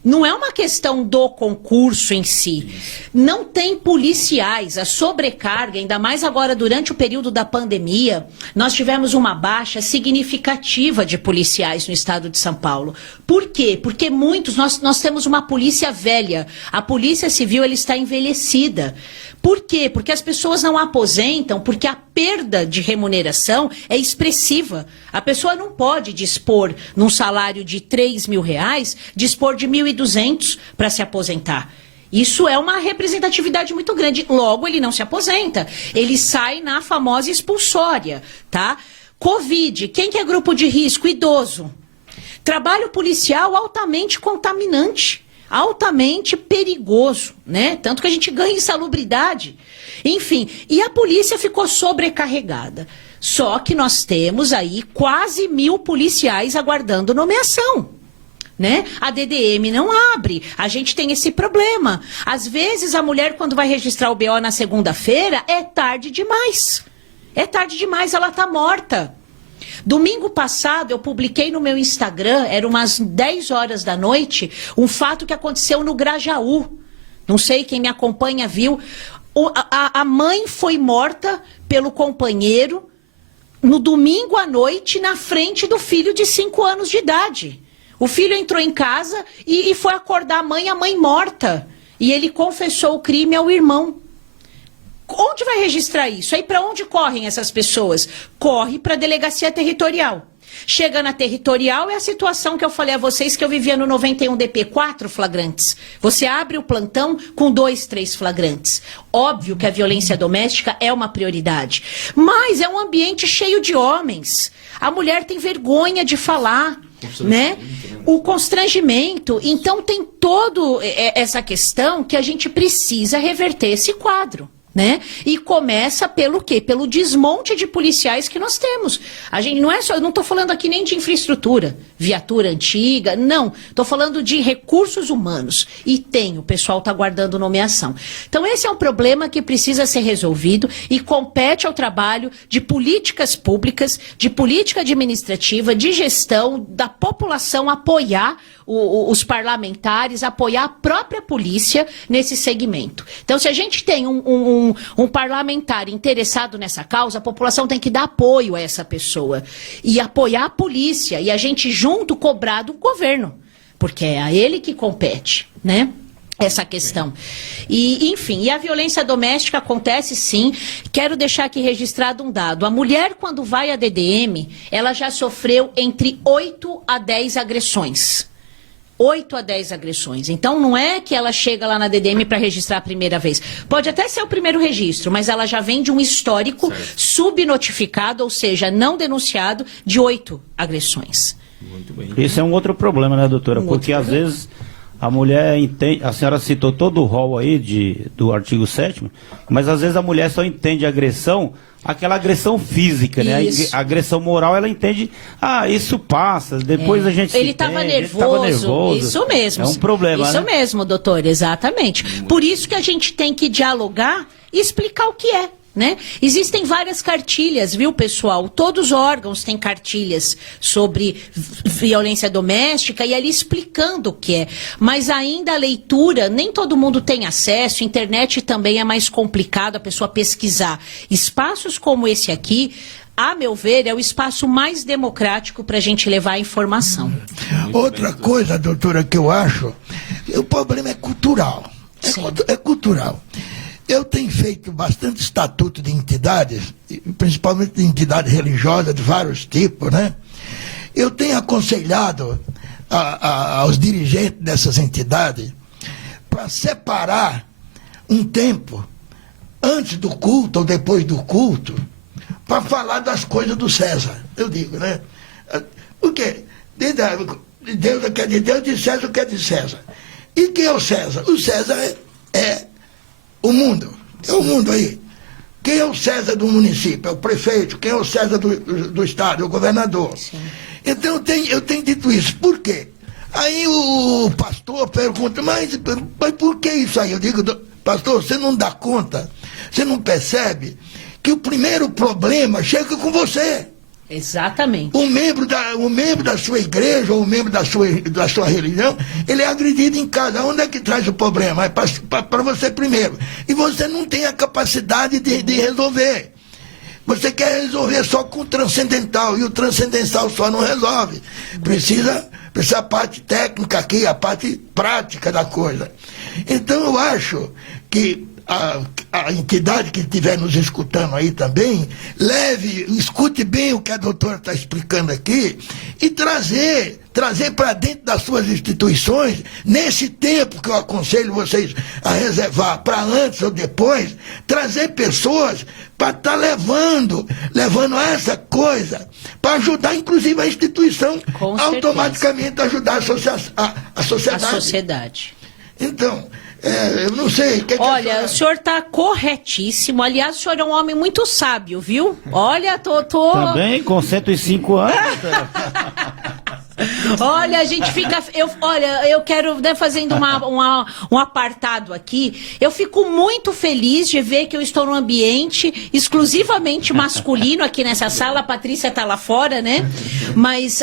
não é uma questão do concurso em si. Não tem policiais, a sobrecarga, ainda mais agora durante o período da pandemia, nós tivemos uma baixa significativa de policiais no estado de São Paulo. Por quê? Porque nós temos uma polícia velha. A polícia civil ela está envelhecida. Por quê? Porque as pessoas não aposentam, porque a perda de remuneração é expressiva. A pessoa não pode dispor, num salário de R$3.000, dispor de 1.200 para se aposentar. Isso é uma representatividade muito grande. Logo, ele não se aposenta. Ele sai na famosa expulsória, tá? Covid, quem que é grupo de risco? Idoso. Trabalho policial altamente contaminante. Altamente perigoso, né? Tanto que a gente ganha insalubridade. Enfim, e a polícia ficou sobrecarregada. Só que nós temos aí quase 1.000 policiais aguardando nomeação, né? A DDM não abre, a gente tem esse problema. Às vezes a mulher, quando vai registrar o BO na segunda-feira, é tarde demais. É tarde demais, ela tá morta. Domingo passado, eu publiquei no meu Instagram, era umas 10 horas da noite, um fato que aconteceu no Grajaú. Não sei quem me acompanha viu. A mãe foi morta pelo companheiro no domingo à noite, na frente do filho de 5 anos de idade. O filho entrou em casa e foi acordar a mãe morta. E ele confessou o crime ao irmão. Onde vai registrar isso? Aí para onde correm essas pessoas? Corre para a delegacia territorial. Chega na territorial, é a situação que eu falei a vocês que eu vivia no 91DP, 4 flagrantes. Você abre o plantão com 2, 3 flagrantes. Óbvio que a violência doméstica é uma prioridade, mas é um ambiente cheio de homens. A mulher tem vergonha de falar, né? O constrangimento. Então tem toda essa questão que a gente precisa reverter esse quadro. Né? E começa pelo quê? Pelo desmonte de policiais que nós temos. A gente não é só, eu não estou falando aqui nem de infraestrutura, viatura antiga, não. Estou falando de recursos humanos. E o pessoal está guardando nomeação. Então esse é um problema que precisa ser resolvido e compete ao trabalho de políticas públicas, de política administrativa, de gestão, da população apoiar os parlamentares, apoiar a própria polícia nesse segmento. Então, se a gente tem um parlamentar interessado nessa causa, a população tem que dar apoio a essa pessoa e apoiar a polícia e a gente junto cobrar do governo, porque é a ele que compete, né? Essa questão. E, enfim, a violência doméstica acontece sim. Quero deixar aqui registrado um dado. A mulher, quando vai à DDM, ela já sofreu entre 8 a 10 agressões. 8 a 10 agressões. Então, não é que ela chega lá na DDM para registrar a primeira vez. Pode até ser o primeiro registro, mas ela já vem de um histórico subnotificado, ou seja, não denunciado, de 8 agressões. Muito bem. Esse é um outro problema, né, doutora? Porque às vezes a mulher entende, a senhora citou todo o rol aí do artigo 7º, mas às vezes a mulher só entende agressão, aquela agressão física, né? A agressão moral, ela entende, isso passa, depois a gente Ele estava nervoso, isso mesmo. É um problema, isso né? mesmo, doutor, exatamente. Por isso que a gente tem que dialogar e explicar o que é. Né? Existem várias cartilhas, viu, pessoal? Todos os órgãos têm cartilhas sobre violência doméstica e ali explicando o que é. Mas ainda a leitura, nem todo mundo tem acesso, internet também é mais complicado a pessoa pesquisar. Espaços como esse aqui, a meu ver, é o espaço mais democrático para a gente levar a informação. Outra coisa, doutora, que eu acho, o problema é cultural. É cultural. Eu tenho feito bastante estatuto de entidades, principalmente de entidades religiosas de vários tipos, né? Eu tenho aconselhado aos dirigentes dessas entidades para separar um tempo antes do culto ou depois do culto para falar das coisas do César, eu digo, né? Porque Deus quer de Deus, de César quer de César. E quem é o César? O César é o mundo, é o mundo aí. Quem é o César do município? É o prefeito. Quem é o César do estado? É o governador. Sim. Então eu tenho dito isso. Por quê? Aí o pastor pergunta, mas por que isso aí? Eu digo, pastor, você não dá conta, você não percebe que o primeiro problema chega com você. Exatamente. O membro da sua igreja ou o membro da sua religião, ele é agredido em casa. Onde é que traz o problema? É para você primeiro. E você não tem a capacidade de resolver. Você quer resolver só com o transcendental, e o transcendental só não resolve. Precisa a parte técnica aqui, a parte prática da coisa. Então eu acho que a entidade que estiver nos escutando aí também, escute bem o que a doutora está explicando aqui e trazer para dentro das suas instituições, nesse tempo que eu aconselho vocês a reservar para antes ou depois, trazer pessoas para estar levando essa coisa, para ajudar inclusive a instituição, automaticamente ajudar a sociedade. Então, eu não sei. Olha, o senhor está corretíssimo. Aliás, o senhor é um homem muito sábio, viu? Olha, tô... Também, com 105 anos. Olha, a gente fica... eu quero, né, fazendo um apartado aqui, eu fico muito feliz de ver que eu estou num ambiente exclusivamente masculino aqui nessa sala. A Patrícia está lá fora, né? Mas,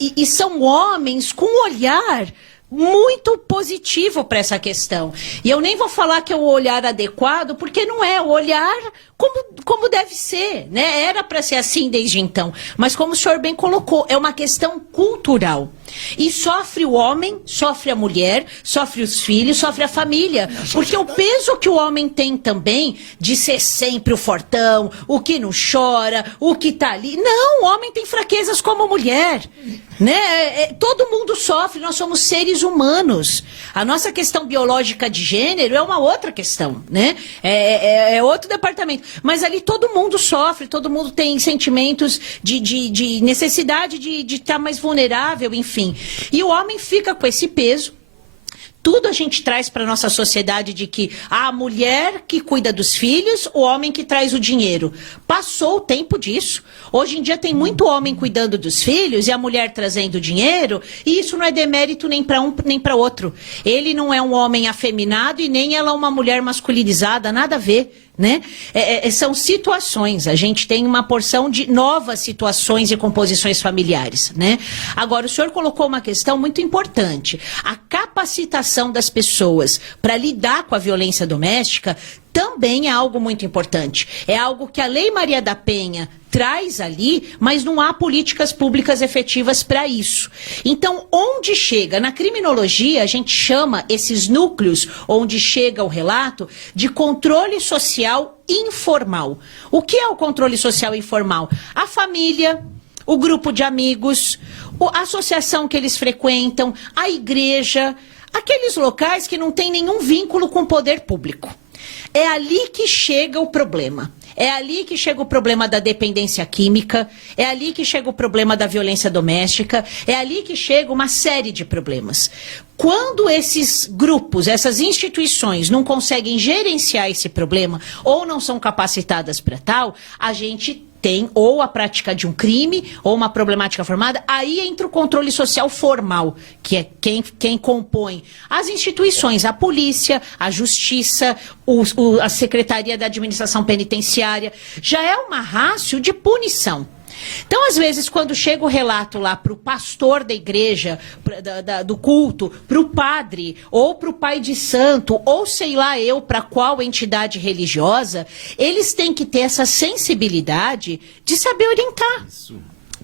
e são homens com um olhar muito positivo para essa questão. E eu nem vou falar que é o olhar adequado, porque não é o olhar como deve ser, né? Era para ser assim desde então. Mas como o senhor bem colocou, é uma questão cultural. E sofre o homem, sofre a mulher, sofre os filhos, sofre a família. Porque o peso que o homem tem também de ser sempre o fortão, o que não chora, o que tá ali. Não, o homem tem fraquezas como a mulher. Né? Todo mundo sofre, nós somos seres humanos. A nossa questão biológica de gênero é uma outra questão, né? É outro departamento. Mas ali todo mundo sofre, todo mundo tem sentimentos de necessidade de estar mais vulnerável, enfim. E o homem fica com esse peso. Tudo a gente traz para a nossa sociedade de que a mulher que cuida dos filhos, o homem que traz o dinheiro. Passou o tempo disso. Hoje em dia tem muito homem cuidando dos filhos e a mulher trazendo dinheiro, e isso não é demérito nem para um nem para outro. Ele não é um homem afeminado e nem ela uma mulher masculinizada, nada a ver. Né? São situações, a gente tem uma porção de novas situações e composições familiares, né? Agora, o senhor colocou uma questão muito importante, a capacitação das pessoas para lidar com a violência doméstica também é algo muito importante, é algo que a Lei Maria da Penha traz ali, mas não há políticas públicas efetivas para isso. Então, onde chega? Na criminologia, a gente chama esses núcleos onde chega o relato de controle social informal. O que é o controle social informal? A família, o grupo de amigos, a associação que eles frequentam, a igreja, aqueles locais que não têm nenhum vínculo com o poder público. É ali que chega o problema. É ali que chega o problema da dependência química, é ali que chega o problema da violência doméstica, é ali que chega uma série de problemas. Quando esses grupos, essas instituições não conseguem gerenciar esse problema ou não são capacitadas para tal, a gente tem ou a prática de um crime ou uma problemática formada, aí entra o controle social formal, que é quem compõe as instituições, a polícia, a justiça, a Secretaria da Administração Penitenciária. Já é uma rácio de punição. Então, às vezes, quando chega o relato lá para o pastor da igreja, do culto, para o padre, ou para o pai de santo, ou sei lá eu para qual entidade religiosa, eles têm que ter essa sensibilidade de saber orientar.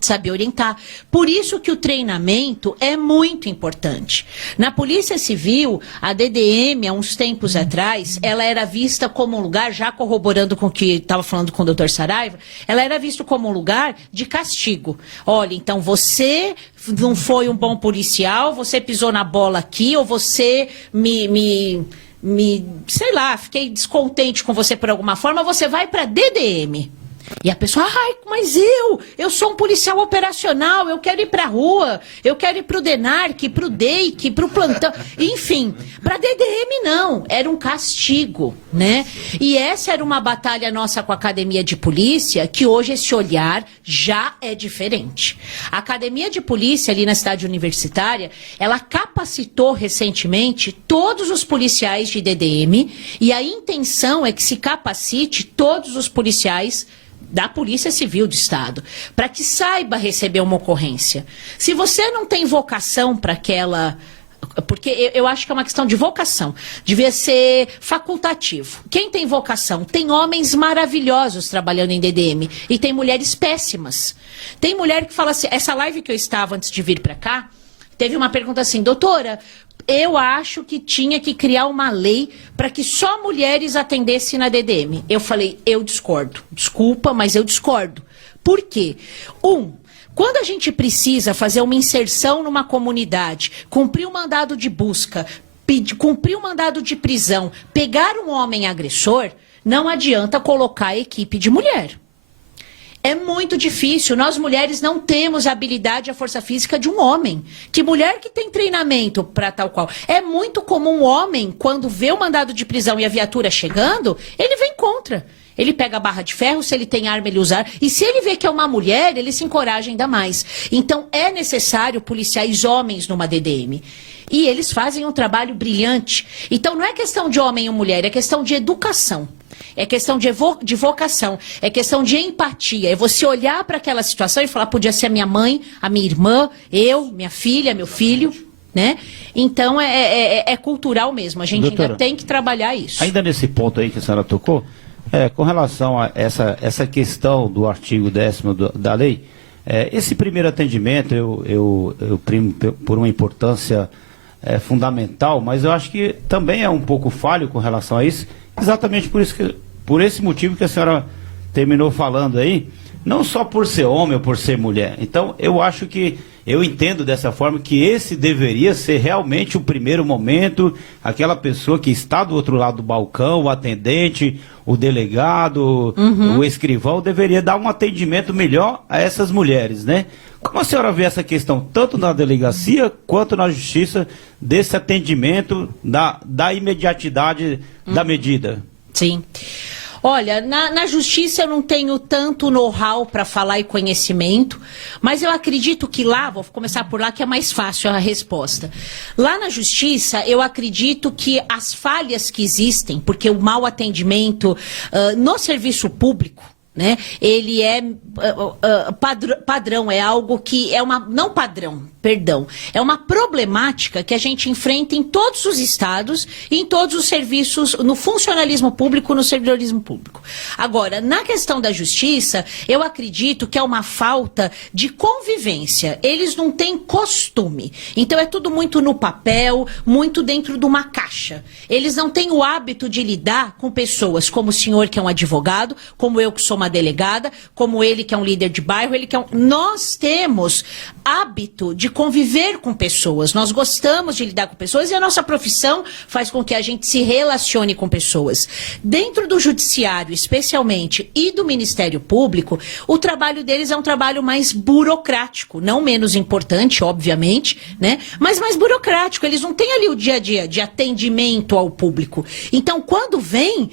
Saber orientar. Por isso que o treinamento é muito importante. Na Polícia Civil, a DDM, há uns tempos atrás, ela era vista como um lugar, já corroborando com o que estava falando com o Dr. Saraiva, ela era vista como um lugar de castigo. Olha, então você não foi um bom policial, você pisou na bola aqui, ou você sei lá, fiquei descontente com você por alguma forma, você vai para DDM. E a pessoa, mas eu sou um policial operacional, eu quero ir pra rua, eu quero ir pro DENARC, pro DEIC, pro plantão, enfim, pra DDM não, era um castigo, né? E essa era uma batalha nossa com a Academia de Polícia, que hoje esse olhar já é diferente. A Academia de Polícia ali na cidade universitária, ela capacitou recentemente todos os policiais de DDM, e a intenção é que se capacite todos os policiais da Polícia Civil do Estado, para que saiba receber uma ocorrência. Se você não tem vocação para aquela... Porque eu acho que é uma questão de vocação, devia ser facultativo. Quem tem vocação? Tem homens maravilhosos trabalhando em DDM e tem mulheres péssimas. Tem mulher que fala assim, essa live que eu estava antes de vir para cá, teve uma pergunta assim, doutora, eu acho que tinha que criar uma lei para que só mulheres atendessem na DDM. Eu falei, eu discordo. Desculpa, mas eu discordo. Por quê? Quando a gente precisa fazer uma inserção numa comunidade, cumprir um mandado de busca, cumprir um mandado de prisão, pegar um homem agressor, não adianta colocar a equipe de mulher. É muito difícil, nós mulheres não temos a habilidade e a força física de um homem. Que mulher que tem treinamento para tal qual? É muito comum um homem, quando vê o mandado de prisão e a viatura chegando, ele vem contra. Ele pega a barra de ferro, se ele tem arma ele usa. E se ele vê que é uma mulher, ele se encoraja ainda mais. Então é necessário policiais homens numa DDM. E eles fazem um trabalho brilhante. Então não é questão de homem ou mulher, é questão de educação. É questão de vocação, é questão de empatia. É você olhar para aquela situação e falar, podia ser a minha mãe, a minha irmã, eu, minha filha, meu filho, né? Então é cultural mesmo, a gente ainda tem que trabalhar isso. Ainda nesse ponto aí que a senhora tocou, com relação a essa questão do artigo 10º da lei, esse primeiro atendimento eu primo por uma importância fundamental, mas eu acho que também é um pouco falho com relação a isso, exatamente por esse motivo que a senhora terminou falando aí, não só por ser homem ou por ser mulher. Então, eu acho que Eu entendo dessa forma que esse deveria ser realmente o primeiro momento, aquela pessoa que está do outro lado do balcão, o atendente, o delegado, o escrivão, deveria dar um atendimento melhor a essas mulheres, né? Como a senhora vê essa questão, tanto na delegacia quanto na justiça, desse atendimento, da imediatidade da medida? Sim. Olha, na justiça eu não tenho tanto know-how para falar e conhecimento, mas eu acredito que lá, vou começar por lá que é mais fácil a resposta. Lá na justiça, eu acredito que as falhas que existem, porque o mau atendimento no serviço público, né, ele é padrão, é algo que é uma, não padrão, perdão, é uma problemática que a gente enfrenta em todos os estados e em todos os serviços, no funcionalismo público, no servidorismo público. Agora, na questão da justiça, eu acredito que é uma falta de convivência. Eles não têm costume. Então é tudo muito no papel, muito dentro de uma caixa. Eles não têm o hábito de lidar com pessoas como o senhor, que é um advogado, como eu, que sou uma delegada, como ele, que é um líder de bairro, ele que é um... Nós temos hábito de conviver com pessoas, nós gostamos de lidar com pessoas e a nossa profissão faz com que a gente se relacione com pessoas. Dentro do judiciário, especialmente, e do Ministério Público, o trabalho deles é um trabalho mais burocrático, não menos importante, obviamente, né? Mas mais burocrático. Eles não têm ali o dia a dia de atendimento ao público. Então, quando vem,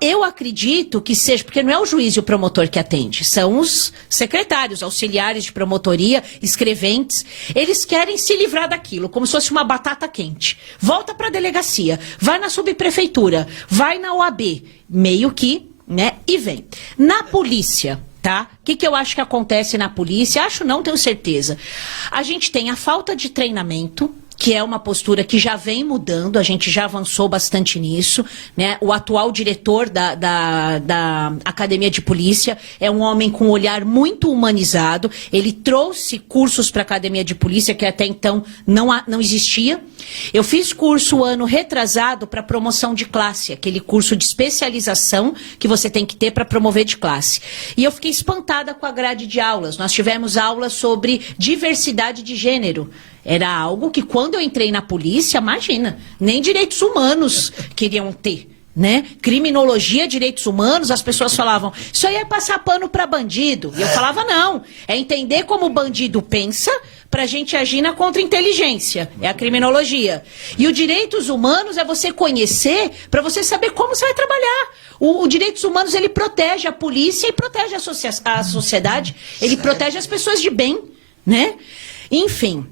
eu acredito que seja, porque não é o juiz e o promotor que atende, são os secretários, auxiliares de promotoria, escreventes. Eles querem se livrar daquilo, como se fosse uma batata quente. Volta para a delegacia, vai na subprefeitura, vai na OAB, meio que, né, e vem. Na polícia, tá? O que eu acho que acontece na polícia? Acho não, tenho certeza. A gente tem a falta de treinamento, que é uma postura que já vem mudando, a gente já avançou bastante nisso, né? O atual diretor da Academia de Polícia é um homem com um olhar muito humanizado, ele trouxe cursos para a Academia de Polícia que até então não existia. Eu fiz curso ano retrasado para promoção de classe, aquele curso de especialização que você tem que ter para promover de classe. E eu fiquei espantada com a grade de aulas. Nós tivemos aulas sobre diversidade de gênero. Era algo que quando eu entrei na polícia, imagina, nem direitos humanos queriam ter, né? Criminologia, direitos humanos, as pessoas falavam, isso aí é passar pano para bandido. E eu falava, não, é entender como o bandido pensa pra gente agir na contra-inteligência, é a criminologia. E o direitos humanos é você conhecer para você saber como você vai trabalhar. O direitos humanos, ele protege a polícia e protege a sociedade, ele protege as pessoas de bem, né? Enfim...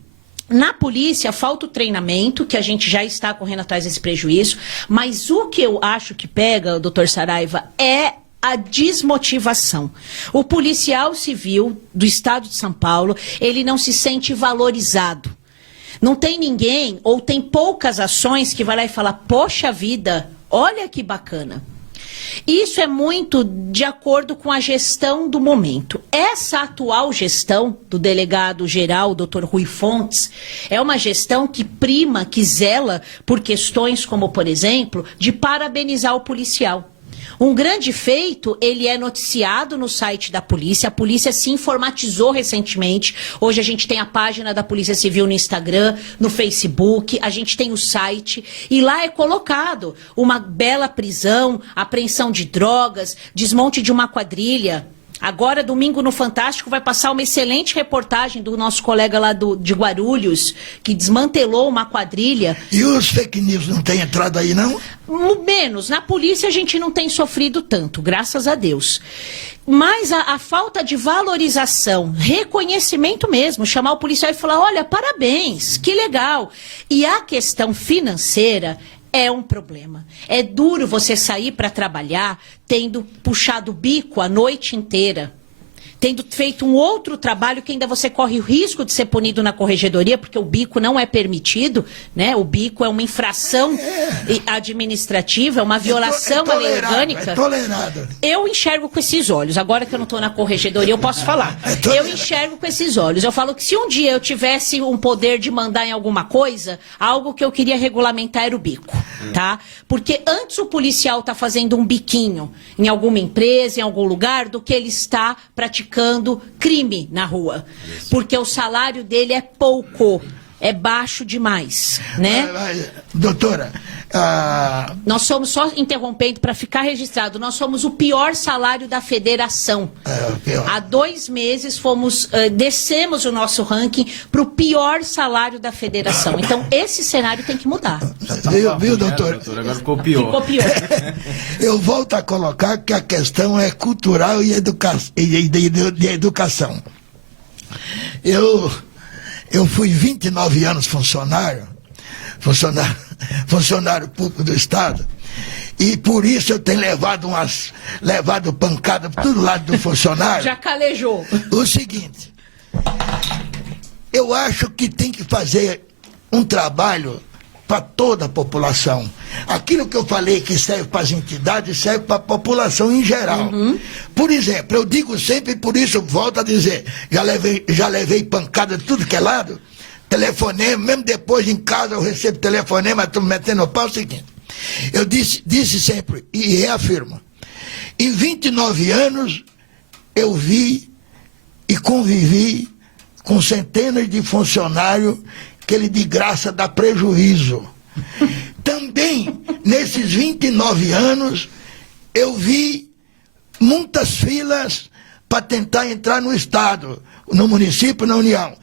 Na polícia, falta o treinamento, que a gente já está correndo atrás desse prejuízo, mas o que eu acho que pega, doutor Saraiva, é a desmotivação. O policial civil do estado de São Paulo, ele não se sente valorizado. Não tem ninguém, ou tem poucas ações que vai lá e fala, poxa vida, olha que bacana. Isso é muito de acordo com a gestão do momento. Essa atual gestão do delegado-geral, Dr. Rui Fontes, é uma gestão que prima, que zela por questões como, por exemplo, de parabenizar o policial. Um grande feito, ele é noticiado no site da polícia, a polícia se informatizou recentemente, hoje a gente tem a página da Polícia Civil no Instagram, no Facebook, a gente tem o site, e lá é colocado uma bela prisão, apreensão de drogas, desmonte de uma quadrilha. Agora, domingo no Fantástico, vai passar uma excelente reportagem do nosso colega lá de Guarulhos, que desmantelou uma quadrilha. E os fake news não têm entrado aí, não? Menos. Na polícia a gente não tem sofrido tanto, graças a Deus. Mas a falta de valorização, reconhecimento mesmo, chamar o policial e falar, olha, parabéns, que legal. E a questão financeira... é um problema. É duro você sair para trabalhar tendo puxado o bico a noite inteira, tendo feito um outro trabalho que ainda você corre o risco de ser punido na corregedoria, porque o bico não é permitido, né? O bico é uma infração administrativa, é uma violação à lei orgânica. É tolerado. Eu enxergo com esses olhos. Agora que eu não estou na corregedoria, eu posso falar. Eu enxergo com esses olhos. Eu falo que se um dia eu tivesse um poder de mandar em alguma coisa, algo que eu queria regulamentar era o bico. tá? Porque antes o policial está fazendo um biquinho em alguma empresa, em algum lugar, do que ele está praticando crime na rua. Porque o salário dele é pouco, é baixo demais, né? Doutora, Nós somos, só interrompendo para ficar registrado, nós somos o pior salário da federação. pior. Há 2 meses descemos o nosso ranking para o pior salário da federação. Então, esse cenário tem que mudar. Viu, doutor? Agora ficou pior. Ficou pior. Eu volto a colocar que a questão é cultural e de educação. Eu fui 29 anos funcionário público do Estado, e por isso eu tenho levado pancada por todo lado do funcionário. Já calejou. O seguinte, eu acho que tem que fazer um trabalho para toda a população. Aquilo que eu falei que serve para as entidades, serve para a população em geral. Por exemplo, eu digo sempre, por isso eu volto a dizer, já levei pancada de tudo que é lado, telefonema, mesmo depois em casa eu recebo telefonema, estou me metendo no pau, é o seguinte, eu disse sempre, e reafirmo, em 29 anos eu vi e convivi com centenas de funcionários que ele de graça dá prejuízo. Também, nesses 29 anos, eu vi muitas filas para tentar entrar no Estado, no município, na União.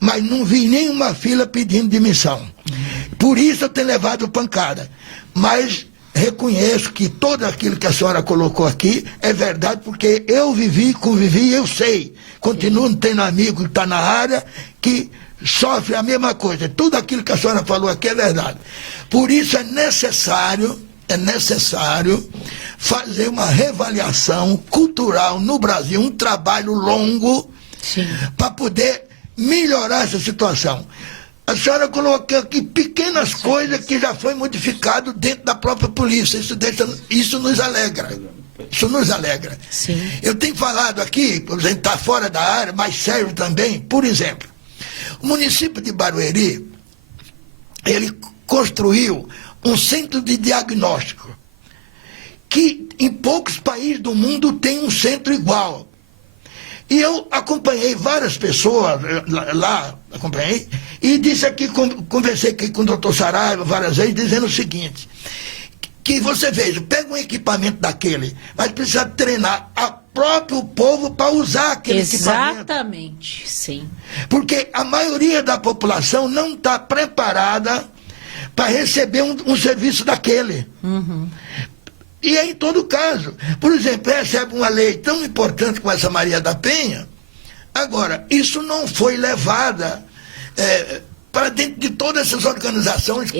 Mas não vi nenhuma fila pedindo demissão. Por isso eu tenho levado pancada. Mas reconheço que tudo aquilo que a senhora colocou aqui é verdade, porque eu vivi, convivi, eu sei. Continuo tendo amigo que está na área que sofre a mesma coisa. Tudo aquilo que a senhora falou aqui é verdade. Por isso é necessário fazer uma reavaliação cultural no Brasil, um trabalho longo para poder melhorar essa situação. A senhora colocou aqui pequenas coisas que já foi modificado dentro da própria polícia. Isso nos alegra. Isso nos alegra. Sim. Eu tenho falado aqui, por exemplo, está fora da área, mas serve também, por exemplo, o município de Barueri, ele construiu um centro de diagnóstico, que em poucos países do mundo tem um centro igual. E eu acompanhei várias pessoas lá, e disse aqui, conversei aqui com o doutor Saraiva várias vezes, dizendo o seguinte, que você veja, pega um equipamento daquele, mas precisa treinar a próprio povo para usar aquele equipamento. Exatamente, sim. Porque a maioria da população não está preparada para receber um serviço daquele. E é em todo caso. Por exemplo, recebe uma lei tão importante como essa Maria da Penha, agora, isso não foi levada para dentro de todas essas organizações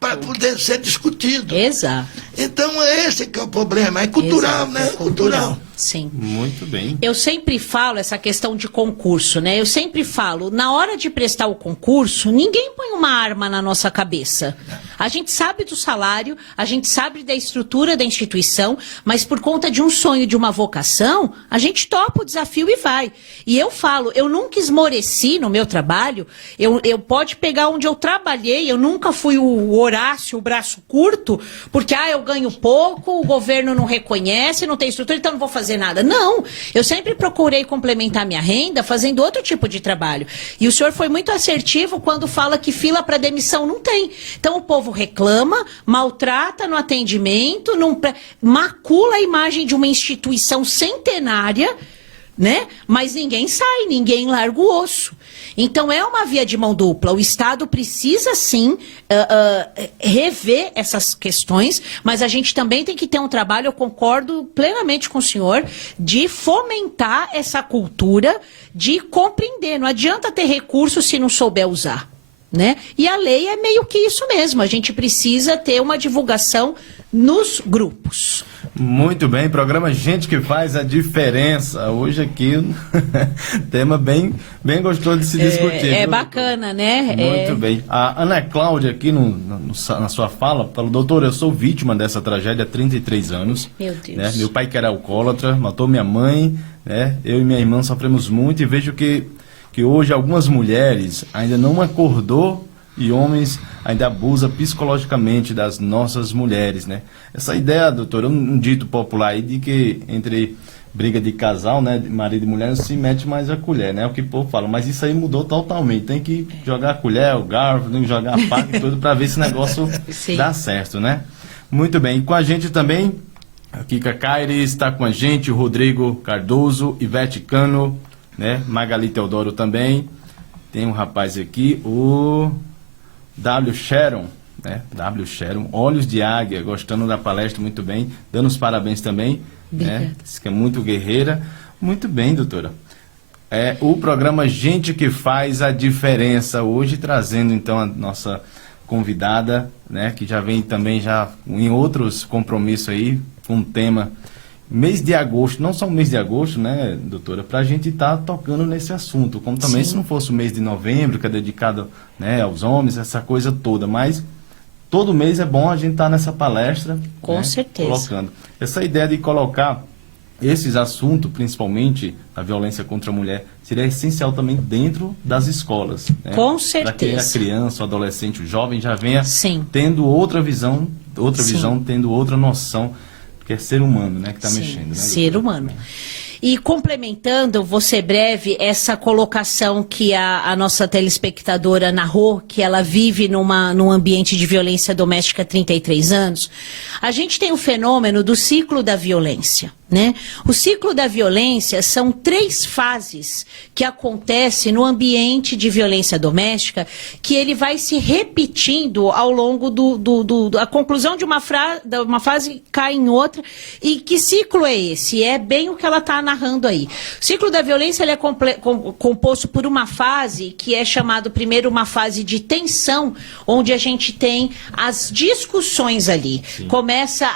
para poder ser discutido. Exato. Então, esse que é o problema. É cultural, né? É cultural. Sim. Muito bem. Eu sempre falo essa questão de concurso, né? Eu sempre falo, na hora de prestar o concurso, ninguém põe uma arma na nossa cabeça. A gente sabe do salário, a gente sabe da estrutura da instituição, mas por conta de um sonho, de uma vocação, a gente topa o desafio e vai. E eu falo, eu nunca esmoreci no meu trabalho, eu pode pegar onde eu trabalhei, eu nunca fui o Horácio, o braço curto, porque eu ganho pouco, o governo não reconhece, não tem estrutura, então não vou fazer nada. Não, eu sempre procurei complementar minha renda fazendo outro tipo de trabalho. E o senhor foi muito assertivo quando fala que fila para demissão não tem. Então o povo reclama, maltrata no atendimento, macula a imagem de uma instituição centenária, né? Mas ninguém sai, ninguém larga o osso. Então é uma via de mão dupla. O Estado precisa sim rever essas questões, mas a gente também tem que ter um trabalho, eu concordo plenamente com o senhor, de fomentar essa cultura, de compreender. Não adianta ter recurso se não souber usar, né? E a lei é meio que isso mesmo. A gente precisa ter uma divulgação nos grupos. Muito bem, programa Gente que Faz a Diferença. Hoje aqui, tema bem gostoso de se discutir. É viu, bacana, né? Muito bem. A Ana Cláudia aqui na sua fala falou, doutor, eu sou vítima dessa tragédia há 33 anos. Meu Deus. Né? Meu pai que era alcoólatra, matou minha mãe, né? Eu e minha irmã sofremos muito e vejo que hoje algumas mulheres ainda não acordou, e homens ainda abusam psicologicamente das nossas mulheres, né? Essa ideia, doutor, um dito popular aí de que entre briga de casal, né, de marido e mulher, não se mete mais a colher, né? É o que o povo fala, mas isso aí mudou totalmente. Tem que jogar a colher, o garfo, tem que jogar a faca e tudo para ver se o negócio dá certo, né? Muito bem. E com a gente também, a Kika Caires está com a gente, o Rodrigo Cardoso, Ivete Cano, né? Magali Teodoro também. Tem um rapaz aqui, o W. Sharon, né? W. Sharon, Olhos de Águia, gostando da palestra, muito bem. Dando os parabéns também. Né? Diz que é muito guerreira. Muito bem, doutora. O programa Gente que Faz a Diferença, hoje trazendo então a nossa convidada, né, que já vem também já em outros compromissos aí, com o tema mês de agosto, não só o mês de agosto, né, doutora, para a gente estar tocando nesse assunto, como também se não fosse o mês de novembro, que é dedicado, né, aos homens, essa coisa toda, mas todo mês é bom a gente estar nessa palestra. Com certeza. Colocando. Essa ideia de colocar esses assuntos, principalmente a violência contra a mulher, seria essencial também dentro das escolas. Né? Com certeza. Para que a criança, o adolescente, o jovem já venha Sim. tendo outra visão, tendo outra noção, que é ser humano, né, que está mexendo. Né, ser humano. E complementando, vou ser breve, essa colocação que a nossa telespectadora narrou, que ela vive num ambiente de violência doméstica há 33 anos, a gente tem o fenômeno do ciclo da violência, né? O ciclo da violência são 3 fases que acontecem no ambiente de violência doméstica, que ele vai se repetindo ao longo a conclusão de uma fase cai em outra. E que ciclo é esse? É bem o que ela está narrando aí. O ciclo da violência ele é composto por uma fase que é chamado primeiro uma fase de tensão, onde a gente tem as discussões ali. Começa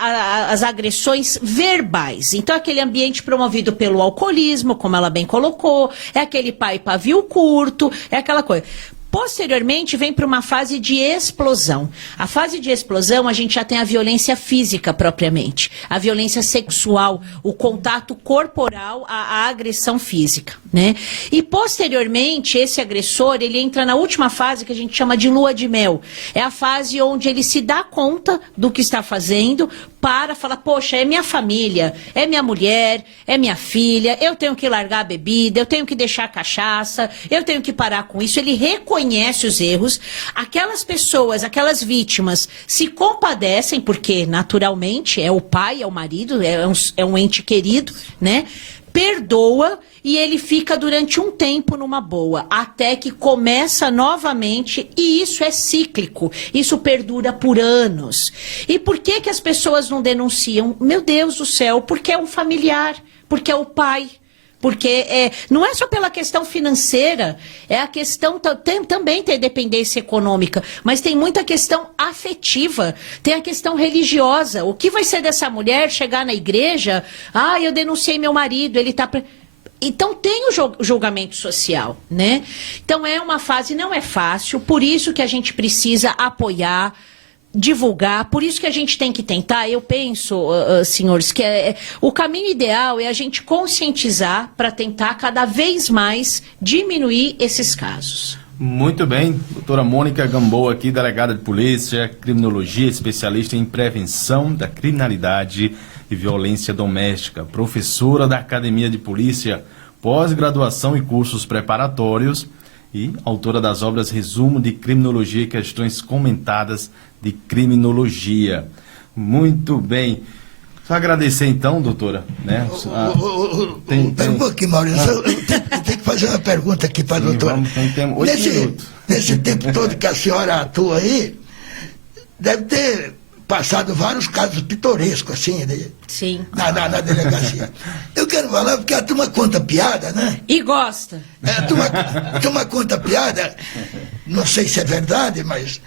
as agressões verbais. Então, aquele ambiente promovido pelo alcoolismo, como ela bem colocou, é aquele pai pavio curto, é aquela coisa. Posteriormente, vem para uma fase de explosão. A fase de explosão, a gente já tem a violência física propriamente, a violência sexual, o contato corporal, a agressão física, né? E posteriormente, esse agressor, ele entra na última fase que a gente chama de lua de mel. É a fase onde ele se dá conta do que está fazendo, para falar, poxa, é minha família, é minha mulher, é minha filha, eu tenho que largar a bebida, eu tenho que deixar a cachaça, eu tenho que parar com isso. Ele reconhece os erros, aquelas pessoas, aquelas vítimas se compadecem, porque naturalmente é o pai, é o marido, é um ente querido, né? Perdoa e ele fica durante um tempo numa boa, até que começa novamente, e isso é cíclico, isso perdura por anos. E por que as pessoas não denunciam? Meu Deus do céu, porque é um familiar, porque é o pai. Porque não é só pela questão financeira, é a questão, também tem dependência econômica, mas tem muita questão afetiva, tem a questão religiosa. O que vai ser dessa mulher chegar na igreja? Ah, eu denunciei meu marido, ele está... Então tem o julgamento social, né? Então é uma fase, não é fácil, por isso que a gente precisa apoiar, divulgar, por isso que a gente tem que tentar. Eu penso, senhores, que o caminho ideal é a gente conscientizar para tentar cada vez mais diminuir esses casos. Muito bem, doutora Mônica Gamboa aqui, delegada de polícia, criminologia, especialista em prevenção da criminalidade e violência doméstica, professora da Academia de Polícia, pós-graduação e cursos preparatórios e autora das obras Resumo de Criminologia e Questões Comentadas de Criminologia. Muito bem. Só agradecer então, doutora, né? Um pouquinho, Maurício. Eu tenho que fazer uma pergunta aqui para a doutora. Nesse tempo todo que a senhora atua aí, deve ter passado vários casos pitorescos, assim, Sim. Na delegacia. Eu quero falar porque a turma conta piada, né? E gosta. A turma conta piada, não sei se é verdade, mas...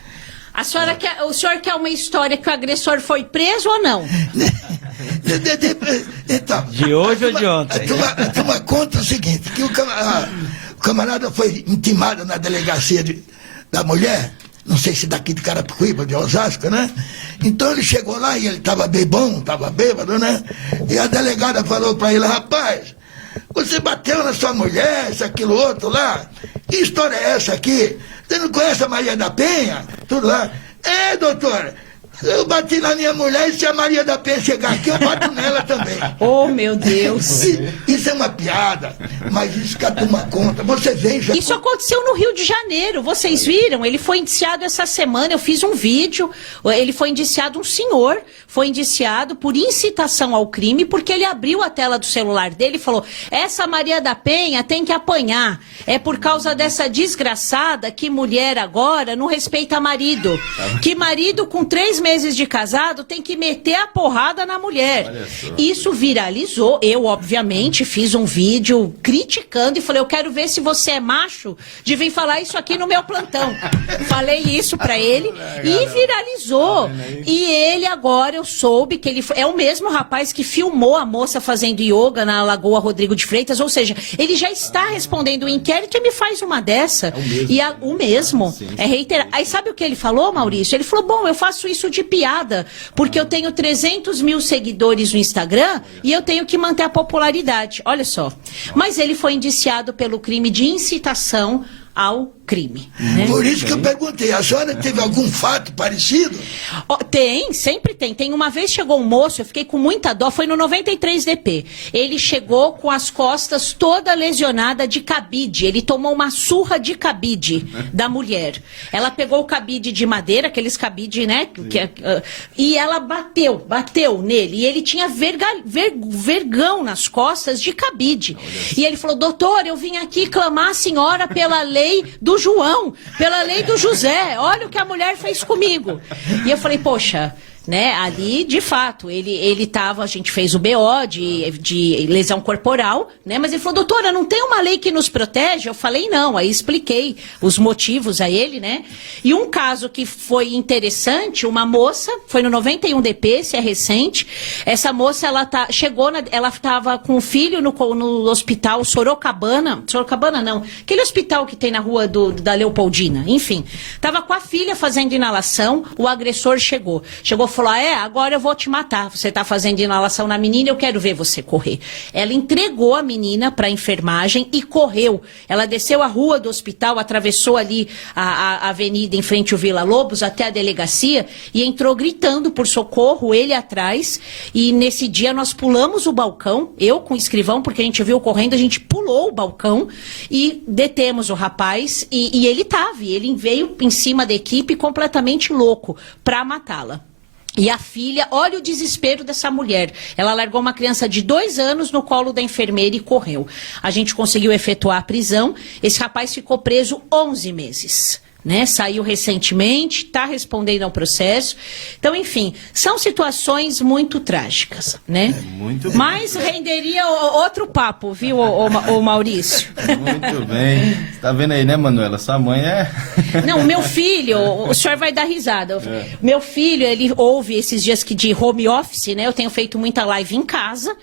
O senhor quer uma história que o agressor foi preso ou não? Então, de hoje ou de ontem? A turma conta o seguinte, que o camarada foi intimado na delegacia da mulher, não sei se daqui de Carapicuíba, de Osasco, né? Então ele chegou lá e ele estava bebão, estava bêbado, né? E a delegada falou para ele, rapaz, Você bateu na sua mulher, isso, aquilo, outro lá. Que história é essa aqui? Você não conhece a Maria da Penha? Tudo lá. É, doutora. Eu bati na minha mulher e se a Maria da Penha chegar aqui, eu bato nela também. Oh, meu Deus. Isso é uma piada, mas isso que a turma conta. Você veja... Isso aconteceu no Rio de Janeiro, vocês viram? Ele foi indiciado essa semana, eu fiz um vídeo, ele foi indiciado, um senhor, foi indiciado por incitação ao crime, porque ele abriu a tela do celular dele e falou, essa Maria da Penha tem que apanhar, é por causa dessa desgraçada que mulher agora não respeita marido, que marido com 3 meses de casado tem que meter a porrada na mulher. Isso viralizou. Eu, obviamente, fiz um vídeo criticando e falei, eu quero ver se você é macho de vir falar isso aqui no meu plantão. Falei isso pra ele e viralizou. E ele agora, eu soube que ele é o mesmo rapaz que filmou a moça fazendo yoga na Lagoa Rodrigo de Freitas, ou seja, ele já está respondendo o inquérito e me faz uma dessa. O mesmo. É reiterar. Aí sabe o que ele falou, Maurício? Ele falou, bom, eu faço isso de piada, porque eu tenho 300 mil seguidores no Instagram e eu tenho que manter a popularidade. Olha só. Mas ele foi indiciado pelo crime de incitação ao crime. Né? Por isso que eu perguntei, a senhora teve algum fato parecido? Tem, sempre tem. Tem uma vez chegou um moço, eu fiquei com muita dó, foi no 93 DP. Ele chegou com as costas toda lesionada de cabide. Ele tomou uma surra de cabide da mulher. Ela pegou o cabide de madeira, aqueles cabide, né? E ela bateu nele. E ele tinha vergão nas costas de cabide. E ele falou, doutor, eu vim aqui clamar a senhora pela lei do João, pela lei do José, olha o que a mulher fez comigo. E eu falei, poxa, né, ali, de fato, ele tava, a gente fez o BO de lesão corporal, né, mas ele falou, doutora, não tem uma lei que nos protege? Eu falei, não, aí expliquei os motivos a ele, né, e um caso que foi interessante, uma moça, foi no 91 DP, se é recente, essa moça, ela tava com o filho no hospital Sorocabana não, aquele hospital que tem na rua da Leopoldina, enfim, tava com a filha fazendo inalação, o agressor chegou e falou, agora eu vou te matar, você tá fazendo inalação na menina, eu quero ver você correr. Ela entregou a menina para a enfermagem e correu. Ela desceu a rua do hospital, atravessou ali a avenida em frente ao Vila Lobos até a delegacia e entrou gritando por socorro, ele atrás, e nesse dia nós pulamos o balcão, eu com o escrivão, porque a gente viu correndo, a gente pulou o balcão e detemos o rapaz e ele veio em cima da equipe completamente louco para matá-la. E a filha, olha o desespero dessa mulher. Ela largou uma criança de 2 anos no colo da enfermeira e correu. A gente conseguiu efetuar a prisão. Esse rapaz ficou preso 11 meses. Né? Saiu recentemente, está respondendo ao processo. Então, enfim, são situações muito trágicas, né? Mas renderia outro papo, viu, o Maurício? Muito bem. Você tá vendo aí, né, Manuela? Sua mãe é... Não, meu filho, o senhor vai dar risada. Meu filho, ele ouve esses dias que de home office, né? Eu tenho feito muita live em casa.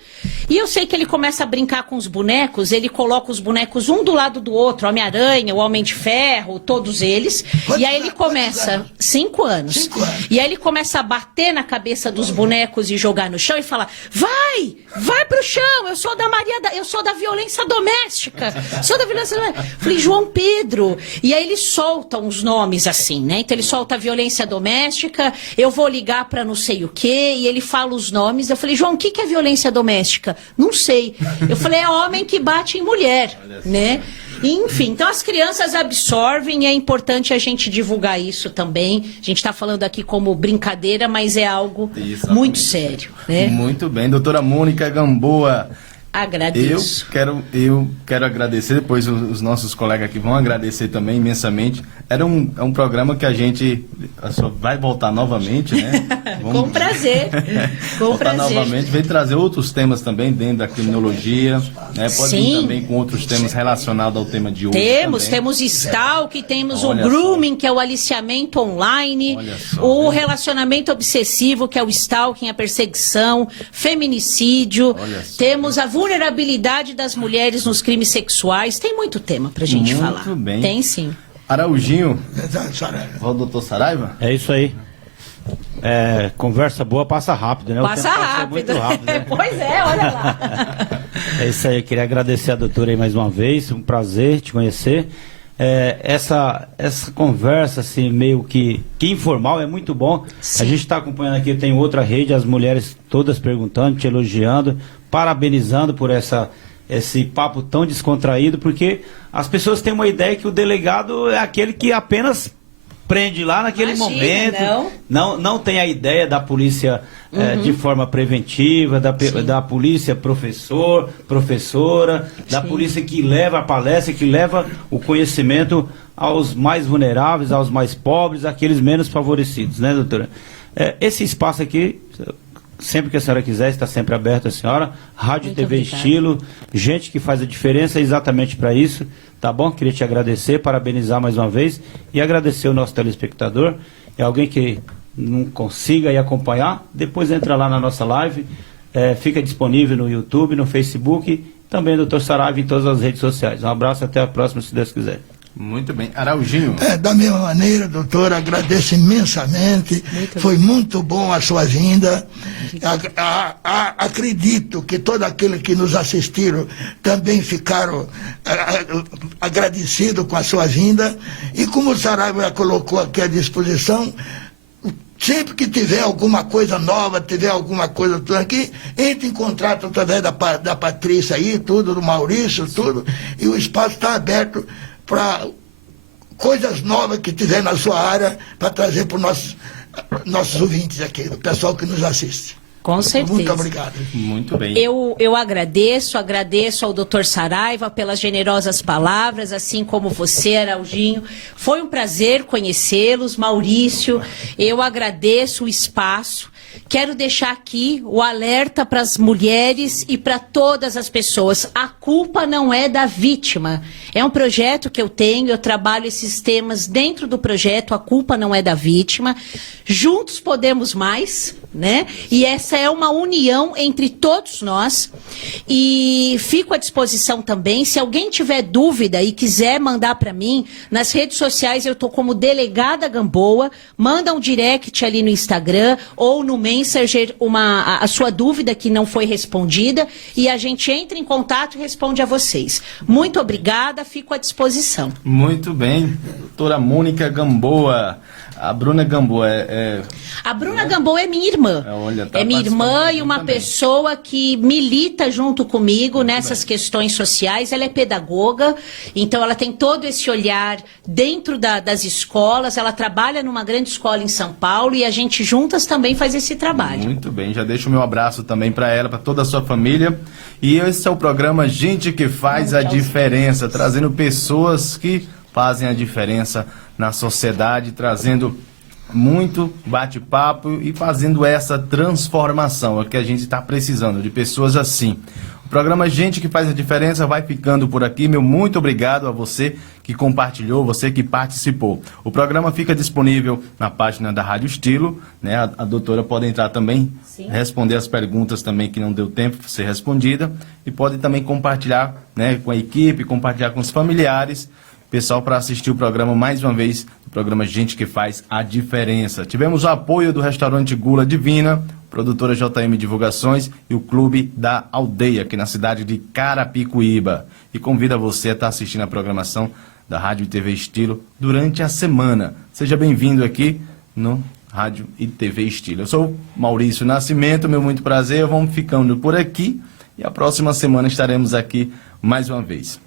E eu sei que ele começa a brincar com os bonecos, ele coloca os bonecos um do lado do outro, Homem-Aranha, o Homem de Ferro, todos eles. E aí ele começa, 5 anos. 5 anos. E aí ele começa a bater na cabeça dos bonecos e jogar no chão e fala: vai pro chão, eu sou da violência doméstica. Sou da violência doméstica. Falei, João Pedro. E aí ele solta uns nomes assim, né? Então ele solta a violência doméstica, eu vou ligar pra não sei o quê, e ele fala os nomes. Eu falei, João, o que é violência doméstica? Não sei. Eu falei, é homem que bate em mulher, né? Enfim, então as crianças absorvem e é importante a gente divulgar isso também. A gente está falando aqui como brincadeira, mas é algo muito sério, né? Muito bem, doutora Mônica Gamboa. Agradeço. Eu quero agradecer, depois os nossos colegas aqui vão agradecer também imensamente. É um programa que a gente vai voltar novamente, né? Com prazer. Com voltar prazer. novamente, vem trazer outros temas também dentro da criminologia, né? Pode vir também com outros temas relacionados ao tema de hoje. Temos stalking, temos o grooming, que é o aliciamento online, o relacionamento obsessivo, que é o stalking, a perseguição, feminicídio, temos a vulnerabilidade das mulheres nos crimes sexuais. Tem muito tema pra gente falar. Muito bem. Tem sim. Araujinho, o doutor Saraiva? É isso aí. Conversa boa passa rápido, né? Passa rápido. Muito rápido, né? Pois é, olha lá. É isso aí, eu queria agradecer a doutora aí mais uma vez, um prazer te conhecer. Essa conversa, assim, meio que informal, é muito bom. Sim. A gente está acompanhando aqui, tem outra rede, as mulheres todas perguntando, te elogiando, parabenizando por esse papo tão descontraído, porque as pessoas têm uma ideia que o delegado é aquele que apenas prende lá naquele momento, não tem a ideia da polícia de forma preventiva, da polícia professora, da polícia que leva a palestra, que leva o conhecimento aos mais vulneráveis, aos mais pobres, àqueles menos favorecidos, né, doutora? Esse espaço aqui, sempre que a senhora quiser, está sempre aberto a senhora. Rádio e TV Estilo, gente que faz a diferença, é exatamente para isso, tá bom? Queria te agradecer, parabenizar mais uma vez e agradecer o nosso telespectador. É alguém que não consiga ir acompanhar, depois entra lá na nossa live, fica disponível no YouTube, no Facebook, também Dr. Saraiva em todas as redes sociais. Um abraço, até a próxima, se Deus quiser. Muito bem. Araujinho. Da mesma maneira, doutor, agradeço imensamente. Foi muito bom a sua vinda. Acredito que todos aqueles que nos assistiram também ficaram agradecidos com a sua vinda. E como o Saraiva colocou aqui à disposição, sempre que tiver alguma coisa nova, tiver alguma coisa tudo aqui, entre em contato através da Patrícia aí, tudo, do Maurício, tudo, e o espaço está aberto para coisas novas que tiver na sua área, para trazer para os nossos ouvintes aqui, o pessoal que nos assiste. Com certeza. Muito obrigado. Muito bem. Eu agradeço ao Dr. Saraiva pelas generosas palavras, assim como você, Araujinho. Foi um prazer conhecê-los, Maurício. Eu agradeço o espaço. Quero deixar aqui o alerta para as mulheres e para todas as pessoas. A culpa não é da vítima. É um projeto que eu tenho, eu trabalho esses temas dentro do projeto. A culpa não é da vítima. Juntos podemos mais, né? E essa é uma união entre todos nós. E fico à disposição também. Se alguém tiver dúvida e quiser mandar para mim, nas redes sociais eu estou como Delegada Gamboa. Manda um direct ali no Instagram ou no Messenger a sua dúvida que não foi respondida e a gente entra em contato e responde a vocês. Muito obrigada, fico à disposição. Muito bem. Doutora Mônica Gamboa. A Bruna Gamboa A Bruna Gamboa é minha irmã. É minha irmã e uma pessoa que milita junto comigo nessas questões sociais. Ela é pedagoga, então ela tem todo esse olhar dentro das escolas. Ela trabalha numa grande escola em São Paulo e a gente juntas também faz esse trabalho. Muito bem, já deixo o meu abraço também para ela, para toda a sua família. E esse é o programa Gente que Faz a Diferença, trazendo pessoas que fazem a diferença na sociedade, trazendo muito bate-papo e fazendo essa transformação, é o que a gente está precisando, de pessoas assim. O programa Gente que Faz a Diferença vai ficando por aqui. Meu muito obrigado a você que compartilhou, você que participou. O programa fica disponível na página da Rádio Estilo, né? A doutora pode entrar também, responder as perguntas também que não deu tempo de ser respondida, e pode também compartilhar, né, com a equipe, compartilhar com os familiares, pessoal, para assistir o programa mais uma vez, o programa Gente que Faz a Diferença. Tivemos o apoio do restaurante Gula Divina, produtora JM Divulgações e o Clube da Aldeia, aqui na cidade de Carapicuíba. E convido você a estar assistindo a programação da Rádio e TV Estilo durante a semana. Seja bem-vindo aqui no Rádio e TV Estilo. Eu sou Maurício Nascimento, meu muito prazer, vamos ficando por aqui e a próxima semana estaremos aqui mais uma vez.